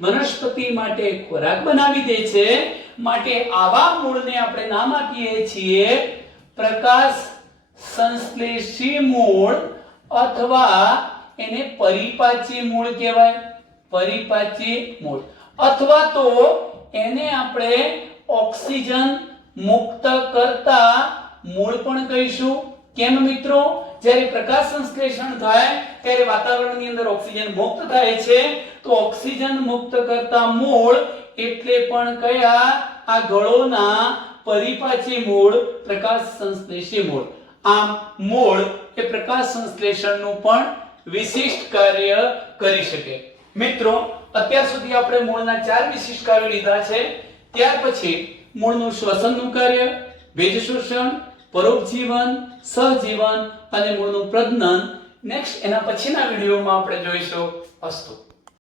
વનસ્પતિ માટે ખોરાક બનાવી દે છે. માટે આવા મૂળને આપણે નામ આપીએ છીએ પ્રકાશ સંશ્લેષી મૂળ અથવા એને પરિપાચી મૂળ કહેવાય, પરિપાચી મૂળ, અથવા તો એને આપણે ઓક્સિજન મુક્ત કરતા મૂળ પણ કહીશું. કેમ મિત્રો? જ્યારે પ્રકાશ સંશ્લેષણ થાય ત્યારે વાતાવરણની અંદર ઓક્સિજન મુક્ત થાય છે, તો ઓક્સિજન મુક્ત કરતા મૂળ એટલે પણ કયા? આ ગળોના પરિપાચી મૂળ, પ્રકાશ સંશ્લેષી મૂળ. આમ મૂળ એ પ્રકાશ સંશ્લેષણનું પણ વિશિષ્ટ કાર્ય કરી શકે. મિત્રો, અત્યાર સુધી આપણે મૂળના 4 વિશિષ્ટ કાર્યો લીધા છે. ત્યાર પછી મૂળનું શ્વસનનું કાર્ય, ભેજ શોષણ, પરોપજીવન, સહજીવન અને મૂળનું પ્રજનન નેક્સ્ટ એના પછીના વિડિયોમાં આપણે જોઈશું. અસ્તુ.